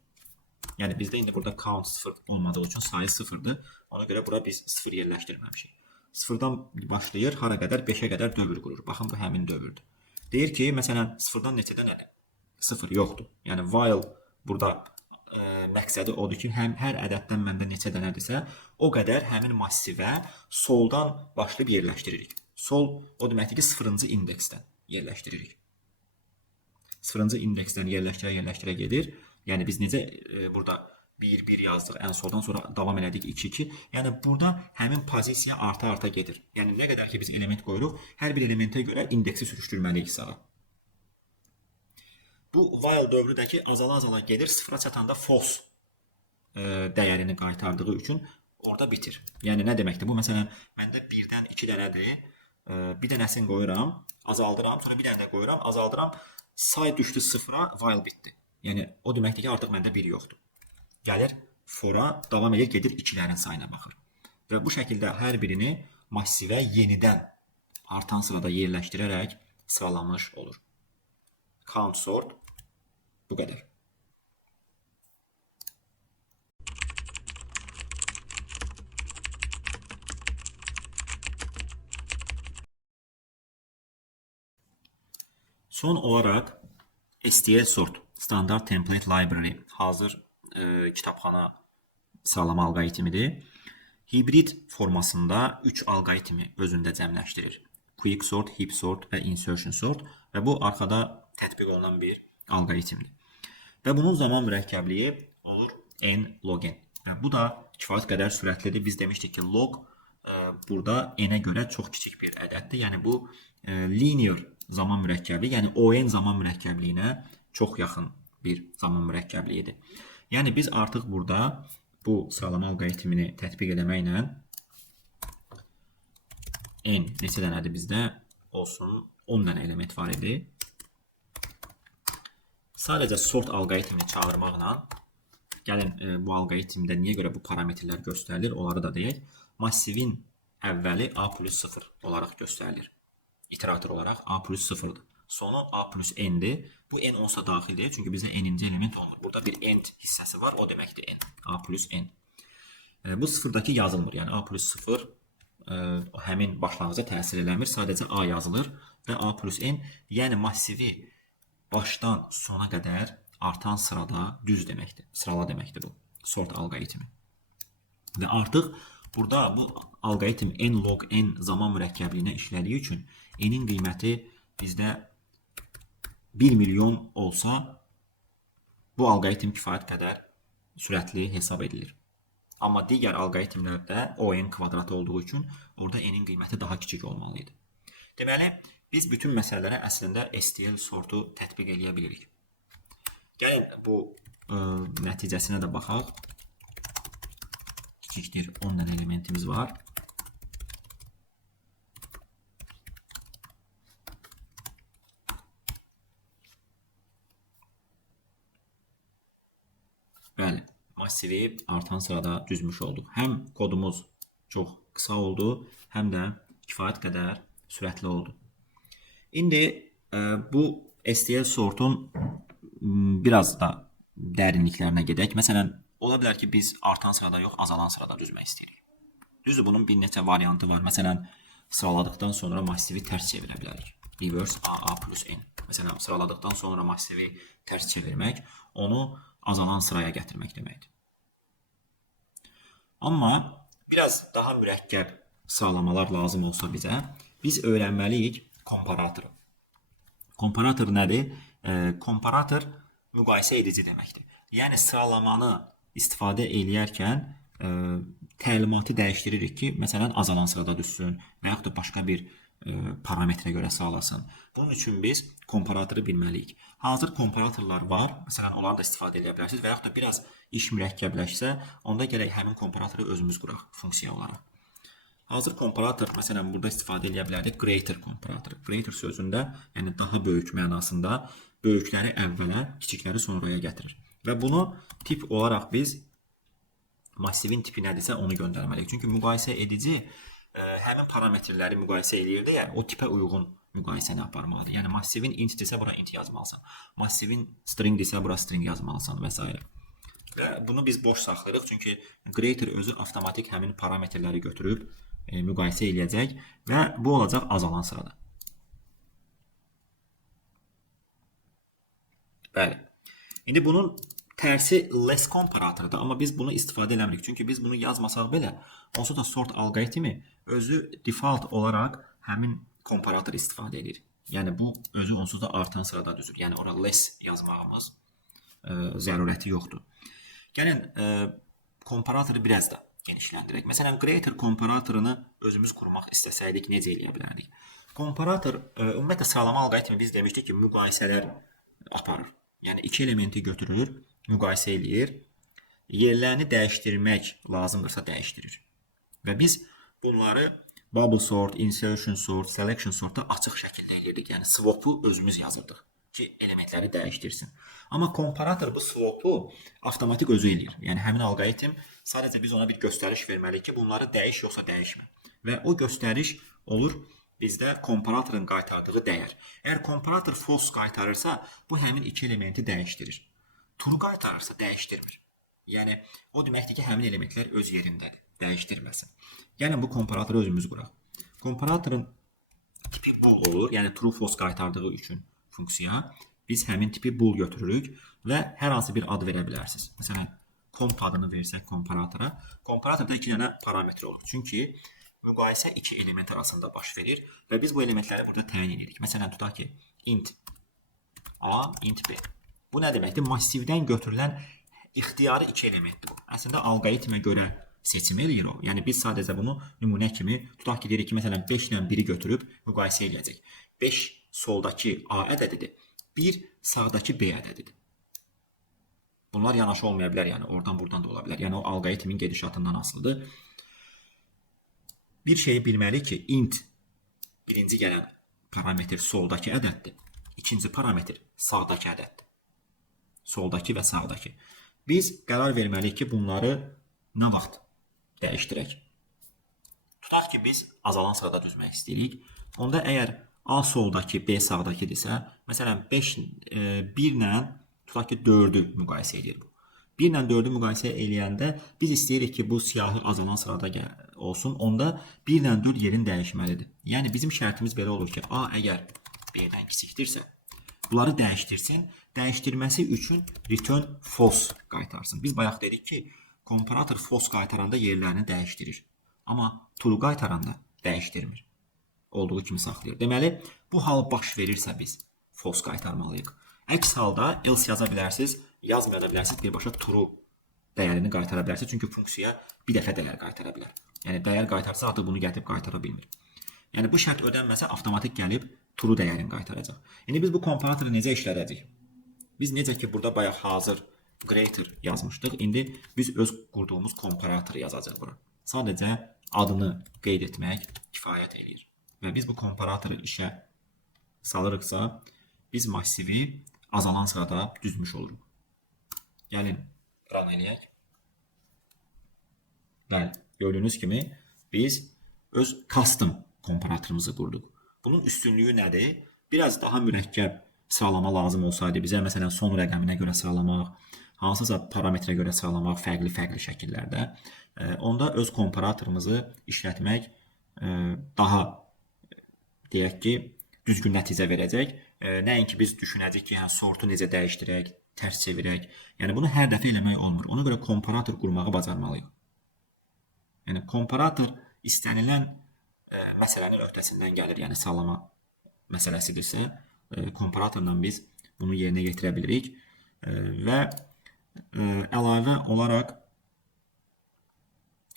Yəni bizdə indi burada count 0 olmadığı üçün sayı 0-dır. Ona görə bura biz 0 yerləşdirməmişik. 0-dan başlayır, hara qədər 5-ə qədər dövr qurur. Baxın, bu həmin dövrdür. Deyir ki, məsələn 0-dan neçədə nədir? 0 yoxdur. Yəni while burada məqsədi odur ki, hər ədəddən məndə neçə dənədirsə, o qədər həmin massivə soldan başlayıb yerləşdiririk. Sol o deməkdir ki, 0-cı indeksdən yerləşdiririk. 0-cı indeksdən yerləşdirə gedir. Yəni biz necə burada 1 yazdıq ən soldan, sonra davam elədik 2 Yəni burada həmin pozisiya arta gedir. Yəni nə qədər ki biz element qoyuruq, hər bir elementə görə indeksi sürüşdürməliyik sağa. Bu while dövrü də ki azala gedir, 0-a çatanda false dəyərini qaytardığı üçün orada bitir. Yəni nə deməkdir? Bu məsələn məndə 1-dən 2 dənədir. Bir dənəsini qoyuram, azaldıram, sonra bir dənə də qoyuram, azaldıram. Say düşdü 0-a, while bitdi. Yəni o deməkdir ki, artıq məndə 1 yoxdur. Gəlir for-a, davam edir, gedir 2'lerin sayına baxır. Və bu şəkildə hər birini massivə yenidən artan sırada yerləşdirərək sıralamış olur. Count sort bu qədər. Son olaraq STL sort, standard template library, hazır kitabxana sıralama alqoritmidir. Hibrid formasında 3 alqoritmi özündə cəmləşdirir. Quick sort, heap sort və insertion sort və bu arxada tətbiq olunan bir alqoritmdir. Və bunun zaman mürəkkəbliyi olur n log n. Və bu da kifayət qədər sürətlidir. Biz demişdik ki, log burada n-ə görə çox kiçik bir ədəddir. Yəni bu linear zaman mürəkkəbliyi, yəni ON zaman mürəkkəbliyinə çox yaxın bir zaman mürəkkəbliyidir. Yəni biz artıq burada bu sıralama alqoritmini tətbiq etməklə n neçə dənədir bizdə? Olsun 10 dənə element var idi. Sadəcə sort alqoritmini çağırmaqla, gəlin bu alqoritmdə niyə görə bu parametrlər göstərilir, onları da deyək. Massivin əvvəli a plus 0 olaraq göstərilir. İterator olaraq a plus 0'dır. Sonu a plus n'dir. Bu n onsa daxil deyil, çünki bizdə n'inci element olur. Burada bir n hissəsi var, o deməkdir n. A plus n. Bu sıfırdakı yazılmır. Yəni a plus 0 həmin başlanğıca təsir eləmir. Sadəcə a yazılır və a plus n, yəni massivi başdan sona qədər artan sırada düz deməkdir. Sırala deməkdir bu. Sort alqoritmi. Və artıq burada bu alqoritm n log n zaman mürəkkəbliyinə işlədiyi üçün n'in qiyməti bizdə 1 milyon olsa bu alqoritm kifayət qədər sürətli hesab edilir. Amma digər alqoritmlərdə ON kvadrat olduğu üçün orada n'in qiyməti daha kiçik olmalıydı. Deməli, biz bütün məsələlərə əslində STL sortu tətbiq edə bilirik. Gəlin bu nəticəsinə də baxaq. Kiçikdir 10 dənə elementimiz var. Bəli, massivi artan sırada düzmüş olduq. Həm kodumuz çox qısa oldu, həm də kifayət qədər sürətli oldu. İndi bu STL sortun biraz da dərinliklərinə gedək. Məsələn, ola bilər ki, biz artan sırada yox, azalan sırada düzmək istəyirik. Düzdür, bunun bir neçə variantı var. Məsələn, sıraladıqdan sonra massivi tərs çevirə bilərik. Reverse a plus n. Məsələn, sıraladıqdan sonra massivi tərs çevirmək, onu azalan sıraya gətirmək deməkdir. Amma biraz daha mürəkkəb sıralamalar lazım olsa bizə, biz öyrənməliyik komparatoru. Komparator nədir? Komparator müqayisə edici deməkdir. Yəni sıralamanı istifadə eləyərkən təlimatı dəyişdiririk ki, məsələn, azalan sırada düşsün və yaxud da başqa bir parametrə görə sıralasın. Bunun üçün biz komparatoru bilməliyik. Hazır komparatorlar var, məsələn, onları da istifadə edə bilərsiniz və yaxud da biraz iş mürəkkəbləşsə, onda gərək həmin komparatoru özümüz quraq funksiya olaraq. Hazır komparator, məsələn, burada istifadə edə bilərdik greater komparatoru. Greater sözündə, yəni daha böyük mənasında böyükləri əvvələ, kiçikləri sonraya gətirir. Və bunu tip olaraq biz massivin tipi nədirsə onu göndərməliyik. Çünki müqayisə edici həmin parametrləri müqayisə edir deyə o tipə uyğun müqayisəni aparmalıdır. Yəni massivin int-dirsə bura int yazmalısan. Massivin string-dirsə bura string yazmalısan və s. Və bunu biz boş saxlayırıq. Çünki greater özü avtomatik həmin parametrləri götürüb müqayisə eləyəcək və bu olacaq azalan sırada. Bəli. İndi bunun tərsi less komparatorudur, amma biz bunu istifadə eləmirik. Çünki biz bunu yazmasaq belə, onsuz da sort alqoritmi özü default olaraq həmin komparator istifadə edir. Yəni bu özü onsuz da artan sırada düzür. Yəni ora less yazmağımız zərurəti yoxdur. Gəlin komparatoru biraz da genişləndirək. Məsələn, greater komparatorunu özümüz qurmaq istəsəydik necə eləyə bilərdik? Komparator ümumiyyətlə sıralama alqoritmi biz demişdik ki, müqayisələr aparır. Yəni iki elementi götürür, müqayisə eləyir, yerlərini dəyişdirmək lazımdırsa dəyişdirir. Və biz bunları bubble sort, insertion sort, selection sortda açıq şəkildə eləyirdik. Yəni swap-u özümüz yazırdıq ki, elementləri dəyişdirsin. Amma komparator bu swap-u avtomatik özü eləyir. Yəni həmin alqoritm sadəcə biz ona bir göstəriş verməliyik ki, bunları dəyiş yoxsa dəyişmə. Və o göstəriş olur bizdə komparatorun qaytardığı dəyər. Əgər komparator false qaytarırsa, bu həmin iki elementi dəyişdirir. True qaytarırsa dəyişdirmir. Yəni o deməkdir ki, həmin elementlər öz yerindədir, dəyişdirməsin. Yəni bu komparatoru özümüz quraq. Komparatorun tipi bool olur, yəni true false qaytardığı üçün funksiyaya biz həmin tipi bool götürürük və hər hansı bir ad verə bilərsiniz. Məsələn, comp adını versək komparatora. Komparatorda 2 dənə parametr olur. Çünki müqayisə 2 element arasında baş verir və biz bu elementləri burada təyin edirik. Məsələn, tutaq ki, int A, int B. Bu nə deməkdir? Massivdən götürülən ixtiyari 2 elementdir bu. Əslində alqoritmə görə seçim eləyir o. Yəni biz sadəcə bunu nümunə kimi tutaq ki, deyirik ki, məsələn 5 ilə 1-i götürüb müqayisə eləyəcək. 5 soldakı A ədədidir, 1 sağdakı B ədədidir. Bunlar yanaşı olmaya bilər, yəni oradan buradan da ola bilər. Yəni o alqoritmin gedişatından asılıdır. Bir şeyi bilməliyik ki, int birinci gələn parametr soldakı ədəddir. İkinci parametr sağdakı ədəddir. Soldakı və sağdakı. Biz qərar verməliyik ki, bunları nə vaxt dəyişdirək. Tutaq ki, biz azalan sırada düzmək istəyirik. Onda əgər A soldakı, B sağdakıdırsa, məsələn 1 ilə tutaq ki 4-ü müqayisə edir bu. 1 ilə 4-ü müqayisə eləyəndə biz istəyirik ki, bu siyahı azalan sırada olsun. Onda 1 ilə 4 yerin dəyişməlidir. Yəni bizim şərtimiz belə olur ki, A əgər B-dən kiçikdirsə, bunları dəyişdirsin. Dəyişdirməsi üçün return false qaytarsın. Biz bayaq dedik ki, komparator false qaytaranda yerlərini dəyişdirir. Amma true qaytaranda dəyişdirmir. Olduğu kimi saxlayır. Deməli, bu hal baş verirsə biz false qaytarmalıyıq. Əks halda else yaza bilərsiniz, yazmaya da bilərsiniz, birbaşa true dəyərini qaytara bilərsiniz. Çünki funksiya bir dəfə dəyər qaytara bilər. Yəni dəyər qaytarsa artıq bunu gətirib qaytara bilmir. Yəni bu şərt ödənməsə avtomatik gəlib true dəyərini qaytaracaq. İndi biz bu komparatoru necə işlədəcəyik? Biz necə ki burada bayaq hazır greater yazmışdıq. İndi biz öz qurduğumuz komparatoru yazacağıq bura. Sadəcə adını qeyd etmək kifayət eləyir. Və biz bu komparatoru işə salırıqsa, biz massivi azalan sırada düzmüş oluruq. Gəlin, run eləyək. Bəli, gördüyünüz kimi biz öz custom komparatorumuzu qurduq. Bunun üstünlüyü nədir? Biraz daha mürəkkəb sıralama lazım olsaydı bizə, məsələn, son rəqəminə görə sıralamaq, hansısa parametrə görə sıralamaq fərqli şəkillərdə, onda öz komparatorumuzu işlətmək daha, deyək ki, düzgün nəticə verəcək. Nəinki biz düşünəcək ki, sortu necə dəyişdirək, tərs çevirək. Yəni bunu hər dəfə eləmək olmur. Ona görə komparator qurmağı bacarmalıyıq. Yəni komparator istənilən məsələnin öhdəsindən gəlir. Yəni sıralama məsələsidirsə, komparatorla biz bunu yerinə yetirə bilirik. Və əlavə olaraq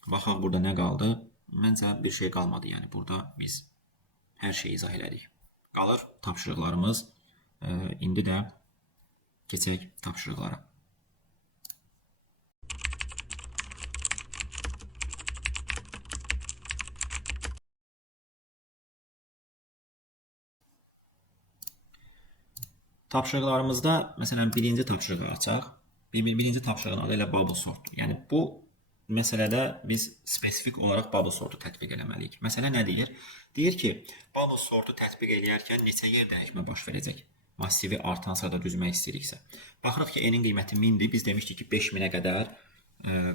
baxaq burada nə qaldı? Məncə bir şey qalmadı. Yəni burada biz hər şeyi izah elədik. Qalır tapşırıqlarımız. İndi də keçək tapşırıqlara. Tapşırıqlarımızda, məsələn, birinci tapşırığı açaq. Birinci tapşırığın adı ilə bubble sort. Yəni bu məsələdə biz spesifik olaraq bubble sortu tətbiq eləməliyik. Məsələ nə deyir? Deyir ki, bubble sortu tətbiq eləyərkən neçə yer dəyişmə baş verəcək? Massivi artan sırada düzmək istəyiriksə. Baxırıq ki, n-in qiyməti 1000-dir. Biz demişdik ki, 5000-ə qədər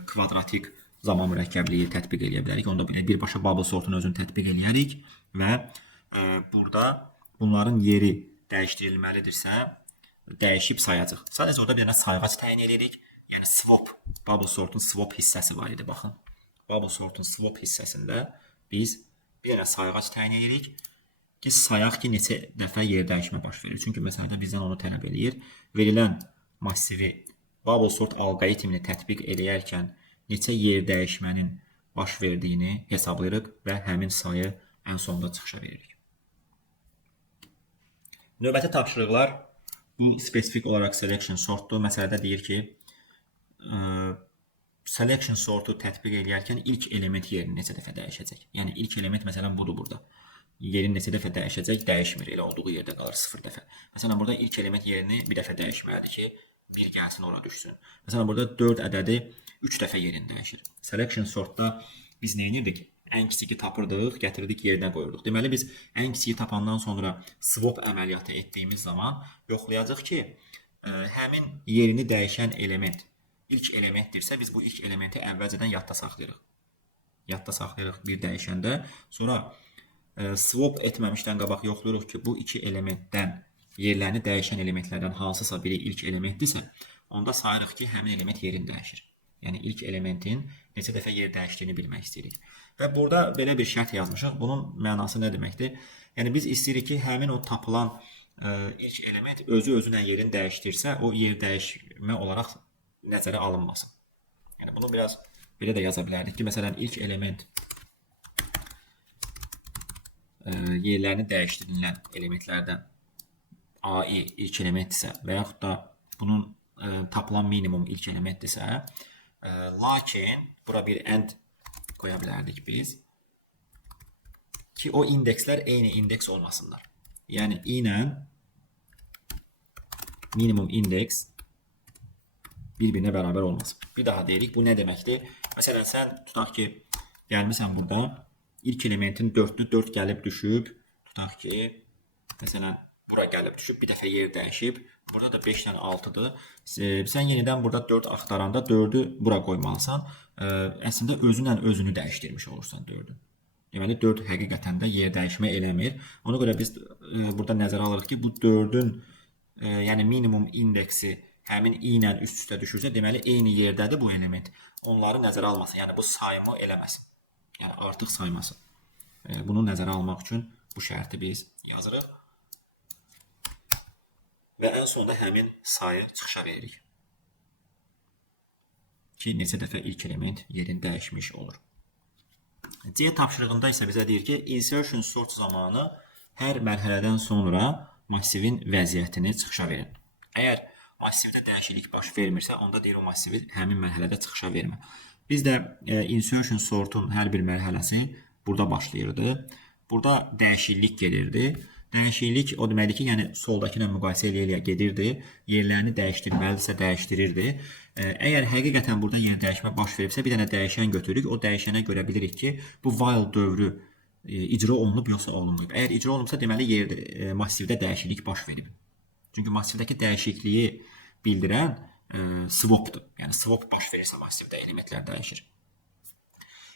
kvadratik zaman mürəkkəbliyi tətbiq eləyə bilərik. Onda birbaşa bubble sortun özünü tətbiq eləyərik və burada bunların yeri dəyişdirilməlidirsə, dəyişib sayacaq. Sadəcə orada bir dənə sayğac təyin edirik. Yəni swap, bubble sortun swap hissəsi var idi, baxın. Bubble sortun swap hissəsində biz bir dənə sayğac təyin edirik ki, sayaq ki, neçə dəfə yer dəyişmə baş verir. Çünki məsələdə bizdən onu tələb eləyir. Verilən massivi bubble sort alqoritmini tətbiq edərkən neçə yer dəyişmənin baş verdiyini hesablayırıq və həmin sayı ən sonunda çıxışa veririk. Növbəti tapşırıqlar bu spesifik olaraq selection sortdur. Məsələdə deyir ki, selection sortu tətbiq edərkən ilk element yerini neçə dəfə dəyişəcək. Yəni ilk element məsələn budur burada. Yerin neçə dəfə dəyişəcək, dəyişmir. Elə olduğu yerdə qalır 0 dəfə. Məsələn burada ilk element yerini bir dəfə dəyişməlidir ki, 1 gəlsin ora düşsün. Məsələn burada 4 ədədi 3 dəfə yerini dəyişir. Selection sortda biz nə edirdik? Ən kiçiki tapırdıq, gətirdik yerinə qoyurduq. Deməli biz ən kiçiki tapandan sonra swap əməliyyatı etdiyimiz zaman yoxlayacaq ki, həmin yerini dəyişən element ilk elementdirsə, biz bu ilk elementi əvvəlcədən yadda saxlayırıq. Yadda saxlayırıq bir dəyişəndə. Sonra swap etməmişdən qabaq yoxlayırıq ki, bu iki elementdən yerlərini dəyişən elementlərdən hansısa biri ilk elementdirsə, onda sayırıq ki, həmin element yerini dəyişir. Yəni ilk elementin neçə dəfə yer dəyişdiyini bilmək istəyirik. Və burada belə bir şərt yazmışıq. Bunun mənası nə deməkdir? Yəni biz istəyirik ki, həmin o tapılan ilk element özü-özünə yerini dəyişdirsə, o yer dəyişmə olaraq nəzərə alınmasın. Yəni bunu biraz belə də yaza bilərdik ki, məsələn, ilk element yerlərini dəyişdirilən elementlərdən AI ilk elementdirsə və yaxud da bunun tapılan minimum ilk elementdirsə, lakin bura bir and qoya bilərdik biz ki, o indekslər eyni indeks olmasınlar. Yəni i ilə minimum indeks bir-birinə bərabər olmasın. Bir daha deyirik, bu nə deməkdir? Məsələn, sən tutaq ki, gəlmisən burada, ilk elementin 4-dür, 4 gəlib düşüb, tutaq ki, məsələn, bura gəlib düşüb, bir dəfə yer dəyişib, burada da 5 ilə 6-dır. Sən yenidən burada 4 axtaranda 4-ü bura qoymalısan, əslində özünlə özünü dəyişdirmiş olursan 4-ü. Deməli, 4 həqiqətən də yer dəyişmə eləmir. Ona görə biz burada nəzərə alırıq ki, bu 4-ün yəni minimum indeksi həmin i ilə üst-üstə düşürsə, deməli, eyni yerdədir bu element. Onları nəzərə almasın, yəni bu sayımı eləməsin. Yəni artıq saymasın. Bunu nəzərə almaq üçün bu şərti biz yazırıq. Və ən sonunda həmin sayı çıxışa veririk. Ki, neçə dəfə ilk element yerini dəyişmiş olur. C tapşırığında isə bizə deyir ki, insertion sort zamanı hər mərhələdən sonra massivin vəziyyətini çıxışa verin. Əgər massivdə dəyişiklik baş vermirsə, onda deyir o massivi həmin mərhələdə çıxışa vermə. Biz də insertion sortun hər bir mərhələsi burada başlayırdı. Burada dəyişiklik gedirdi. Dəyişiklik o deməkdir ki, yəni soldakı ilə müqayisə eləyə gedirdi. Yerlərini dəyişdirməlidirsə dəyişdirirdi. Əgər həqiqətən burada yer dəyişmə baş veribsə, bir dənə dəyişən götürürük. O dəyişənə görə bilirik ki, bu while dövrü icra olunub yoxsa olunmayıb. Əgər icra olunubsa, deməli massivdə dəyişiklik baş verib. Çünki massivdəki dəyişikliyi bildirən swapdır. Yəni swap baş verirsə massivdə elementlər dəyişir.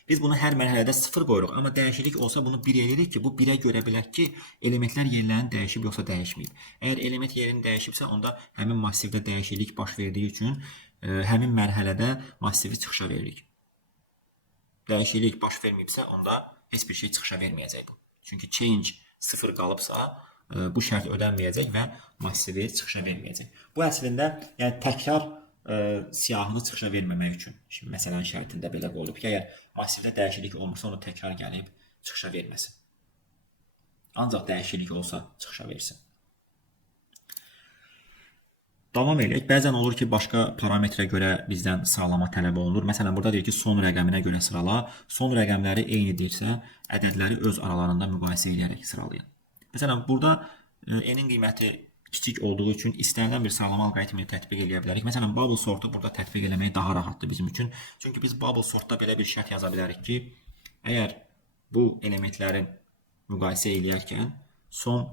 Biz bunu hər mərhələdə 0 qoyuruq, amma dəyişiklik olsa bunu 1 edirik ki, bu 1-ə görə bilək ki, elementlər yerlərini dəyişib yoxsa dəyişməyib. Əgər element yerini dəyişibsə, onda həmin massivdə dəyişiklik baş verdiyi üçün həmin mərhələdə massivi çıxışa veririk. Dəyişiklik baş verməyibsə, onda heç bir şey çıxışa verməyəcək bu. Çünki change 0 qalıbsa, bu şərt ödənməyəcək və massivi çıxışa verməyəcək. Bu əslində yəni təkrar siyahını çıxışa verməmək üçün. Şimdi məsələn şərtində belə olub ki, əgər massivdə dəyişiklik olmursa, onu təkrar gəlib çıxışa verməsin. Ancaq dəyişiklik olsa çıxışa versin. Davam edək. Bəzən olur ki, başqa parametrə görə bizdən sıralama tələb olunur. Məsələn, burada deyir ki, son rəqəminə görə sırala. Son rəqəmləri eynidirsə, ədədləri öz aralarında müqayisə edərək sıralayın. Məsələn, burada n-in qiyməti kiçik olduğu üçün istənilən bir sıralama alqoritmini tətbiq edə bilərik. Məsələn, bubble sortu burada tətbiq eləmək daha rahatdır bizim üçün. Çünki biz bubble sortda belə bir şərt yaza bilərik ki, əgər bu elementlərin müqayisə eləyərkən son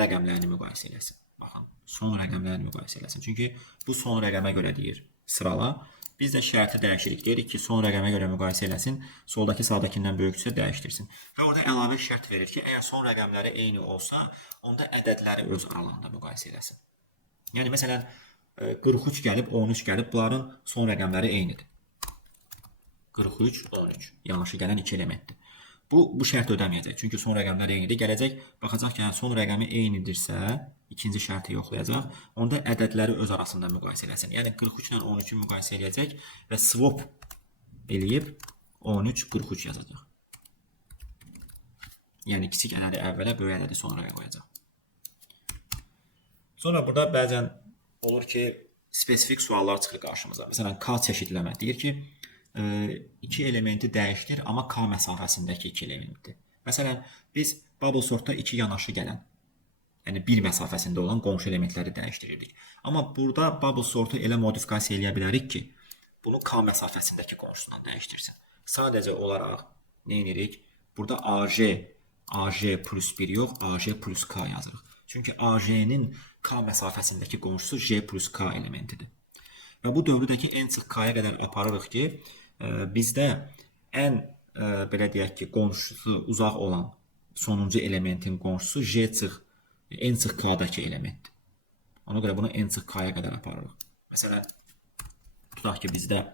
rəqəmlərini müqayisə eləsin. Baxın, son rəqəmlərini müqayisə eləsin. Çünki bu son rəqəmə görə deyir sırala. Biz də şərti dəyişirik. Deyirik ki, son rəqəmə görə müqayisə eləsin, soldakı sağdakindən böyüksə dəyişdirsin. Və orada əlavə şərt verir ki, əgər son rəqəmləri eyni olsa, onda ədədləri öz aralarında müqayisə eləsin. Yəni, məsələn, 43 gəlib, 13 gəlib, bunların son rəqəmləri eynidir. 43, 13. Yanlışı gələn 2 elementdir. Bu şərt ödəməyəcək. Çünki son rəqəmlər eynidir. Gələcək, baxacaq ki, son rəqəmi eynidirsə, ikinci şərti yoxlayacaq. Onda ədədləri öz arasında müqayisə eləsin. Yəni 43 ilə 13-ü müqayisə eləyəcək və swap eləyib 13, 43 yazacaq. Yəni kiçik ədədi əvvələ, böyük ədədi sonraya qoyacaq. Sonra burada bəzən olur ki, spesifik suallar çıxır qarşımıza. Məsələn, K çeşidləmə deyir ki, 2 elementi dəyişdir, amma K məsafəsindəki 2 elementdir. Məsələn, biz bubble sortda 2 yanaşı gələn, yəni 1 məsafəsində olan qonşu elementləri dəyişdirirdik. Amma burada bubble sortu elə modifikasiya eləyə bilərik ki, bunu K məsafəsindəki qonşusundan dəyişdirsin. Sadəcə olaraq nə edirik? Burada AJ plus 1 yox, AJ plus K yazırıq. Çünki AJ-nin K məsafəsindəki qonşusu J plus K elementidir. Və bu dövrüdəki n çıx K-ya qədər aparırıq ki, bizdə ən belə deyək ki, qonşusu uzaq olan sonuncu elementin qonşusu J çıx n sıx k-dakı elementdir. Ona görə bunu n sıx k-ya qədər aparırıq. Məsələn, tutaq ki, bizdə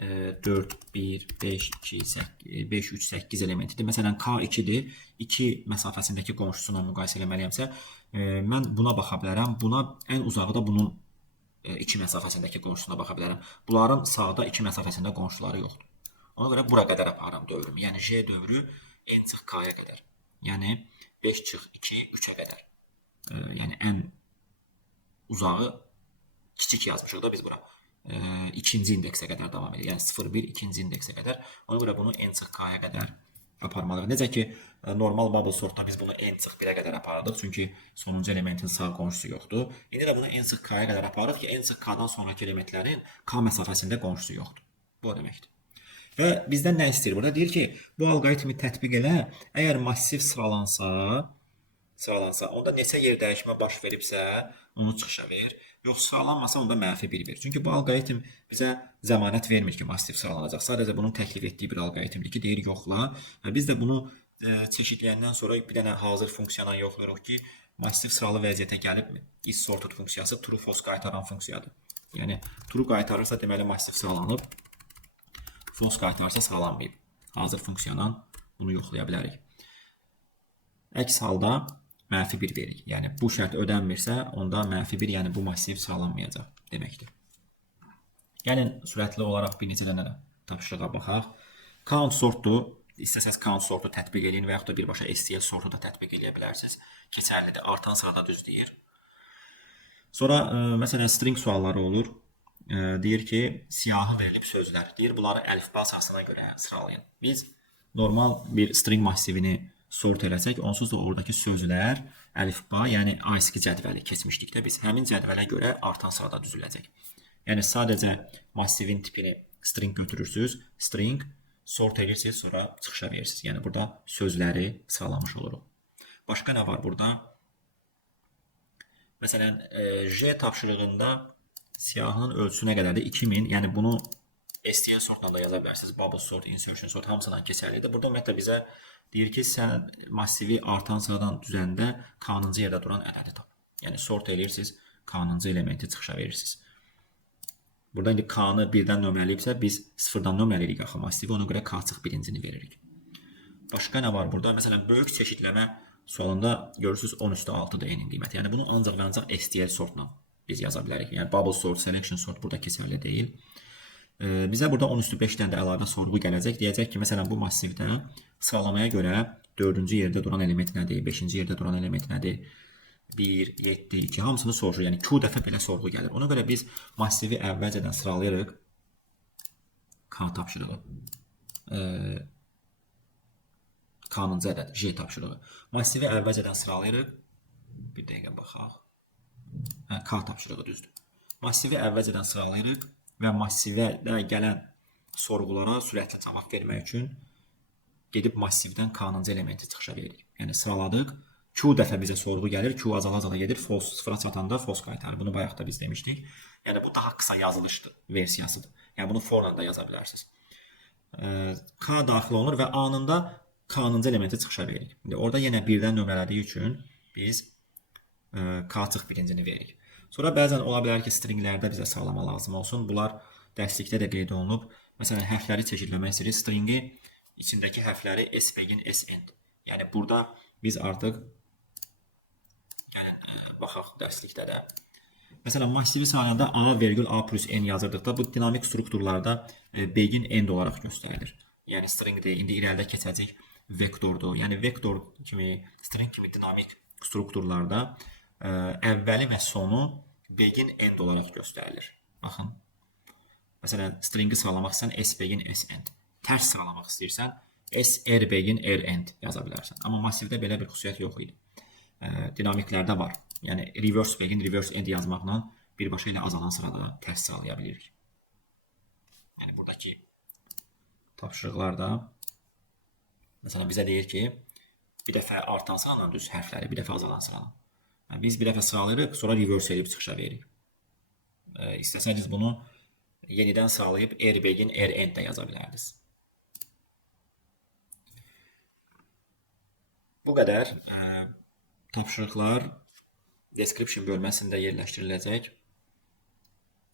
4, 1, 5, 2, 5, 3, 8 elementidir. Məsələn, K2-dir. 2 məsafəsindəki qonşusuna müqayisə etməliyəmsə, mən buna baxa bilərəm. Buna ən uzağı da bunun 2 məsafəsindəki qonşusuna baxa bilərəm. Bunların sağda 2 məsafəsində qonşuları yoxdur. Ona görə bura qədər aparıram dövrümü. Yəni J dövrü n çıx k-ya qədər. Yəni 5 çıx 2, 3-ə qədər. Yəni ən uzağı kiçik yazmışıq da biz bura. İkinci indeksə qədər davam edir. Yəni 0,1 ikinci indeksə qədər. Ona görə bunu n çıx k-ya qədər aparmalıyıq. Necə ki, normal bubble sortda biz bunu n çıx 1-ə qədər apardıq. Çünki sonuncu elementin sağ qonşusu yoxdur. İndi də bunu n çıx k-ya qədər aparırıq ki, n çıx k-dan sonraki elementlərin k məsafəsində qonşusu yoxdur. Bu o deməkdir. Və bizdən nə istəyir burada? Deyir ki, bu alqoritmi tətbiq elə, əgər massiv sıralansa, onda neçə yer dəyişmə baş veribsə, onu çıxışa ver. Yox, sıralanmasa onda mənfi 1 ver. Çünki bu alqoritm bizə zəmanət vermir ki, massiv sıralanacaq. Sadəcə bunun təklif etdiyi bir alqoritmdir ki, deyir yoxla. Və biz də bunu çeşidləyəndən sonra bir dənə hazır funksiyadan yoxlayırıq ki, massiv sıralı vəziyyətə gəlibmi? Is sorted funksiyası true false qaytaran funksiyadır. Yəni true qaytarırsa deməli massiv sıralanıb, false qaytarırsa sıralanmayıb. Hazır funksiyadan bunu yoxlaya bilərik. Əks halda mənfi 1 verir. Yəni bu şərt ödənmirsə, onda mənfi 1, yəni bu massiv sıralanmayacaq deməkdir. Gəlin sürətli olaraq bir neçə dənə tapşırığa baxaq. Count sortdur. İstəsəz count sortu tətbiq edin və yaxud da birbaşa STL sortu da tətbiq edə bilərsiniz. Keçərlidir. Artan sırada düz deyir. Sonra məsələn string sualları olur. Deyir ki, siyahı verilib sözlər. Deyir bunları əlifba əsasına görə sıralayın. Biz normal bir string massivini sort eləsək, onsuz da oradakı sözlər əlifba, yəni ASCII cədvəli keçmişdikdə biz həmin cədvələ görə artan sırada düzüləcək. Yəni sadəcə massivin tipini string götürürsüz, string sort edirsiniz, sonra çıxışa verirsiniz. Yəni burada sözləri sıralamış oluruq. Başqa nə var burada? Məsələn, J tapşırığında siyahının ölçüsü nə qədərdir? 2000. Yəni bunu STL sortla da yaza bilərsiniz. Bubble sort, insertion sort hamısından keçərlidir. Burada ümumiyyətlə bizə deyir ki, sən massivi artan sıradan düzəndə k-cı yerdə duran ədədi tap. Yəni sort edirsiniz, k-cı elementi çıxışa verirsiniz. Burada indi k-nı 1-dən nömrəliyibsə, biz 0-dan nömrəliyirik axı massivi, ona görə k çıx birincini veririk. Başqa nə var burada? Məsələn, böyük çeşidləmə sualında görürsünüz 10/6-dır n-in qiyməti. Yəni bunu ancaq və ancaq STL sortla biz yaza bilərik. Yəni bubble sort, selection sort burada keçərli deyil. Bizə burada 10/5 dənə də əlavə sorğu gələcək. Deyəcək ki, məsələn, bu massivdə sıralamaya görə 4-cü yerdə duran element nədir, 5-ci yerdə duran element nədir, 1, 7, 2 hamısını soruşur. Yəni Q dəfə belə sorğu gəlir. Ona görə biz massivi əvvəlcədən sıralayırıq. K tapşırığı. K-cı ədəd, J tapşırığı. Massivi əvvəlcədən sıralayırıq. Bir dəqiqə baxaq. K tapşırığı düzdür. Massivi əvvəlcədən sıralayırıq və massivə gələn sorğulara sürətli cavab vermək üçün gedib massivdən k-cı elementi çıxışa veririk. Yəni sıraladıq. Q dəfə bizə sorğu gəlir. Q azala-azala gedir. False sıfıra çatanda false qaytarır. Bunu bayaq da biz demişdik. Yəni bu daha qısa yazılışdır, versiyasıdır. Yəni bunu forla da yaza bilərsiniz. K daxil olunur və anında k-cı elementi çıxışa veririk. İndi orada yenə birdən nömrələdiyi üçün biz k çıx birincini veririk. Sonra bəzən ola bilər ki, stringlərdə bizə sıralama lazım olsun. Bunlar dərslikdə də qeyd olunub. Məsələn, hərfləri çeşidləmək istəyirik. Stringi içindəki hərfləri s begin, s end. Yəni burada biz artıq baxaq dərslikdə də. Məsələn, massivi sayəndə a vergül a plus n yazırdıqda bu dinamik strukturlarda begin end olaraq göstərilir. Yəni stringdir. İndi irəlidə keçəcək vektordur. Yəni vektor kimi, string kimi dinamik strukturlarda əvvəli və sonu begin end olaraq göstərilir. Baxın. Məsələn, stringi sıralamaq istəyirsən s begin, s end. Tərs sıralamaq istəyirsən s r begin, r end yaza bilərsən. Amma massivdə belə bir xüsusiyyət yox idi. Dinamiklərdə var. Yəni reverse begin, reverse end yazmaqla birbaşa ilə azalan sırada tərs sıralaya bilirik. Yəni buradakı tapşırıqlarda məsələn bizə deyir ki, bir dəfə artan sırala düz hərfləri, bir dəfə azalan sırala. Biz bir dəfə sıralayırıq, sonra reverse edib çıxışa veririk. İstəsəniz bunu yenidən sıralayıb r begin, r end də yaza bilərdiniz. Bu qədər. Tapşırıqlar description bölməsində yerləşdiriləcək.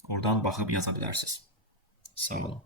Oradan baxıb yaza bilərsiniz. Sağ olun.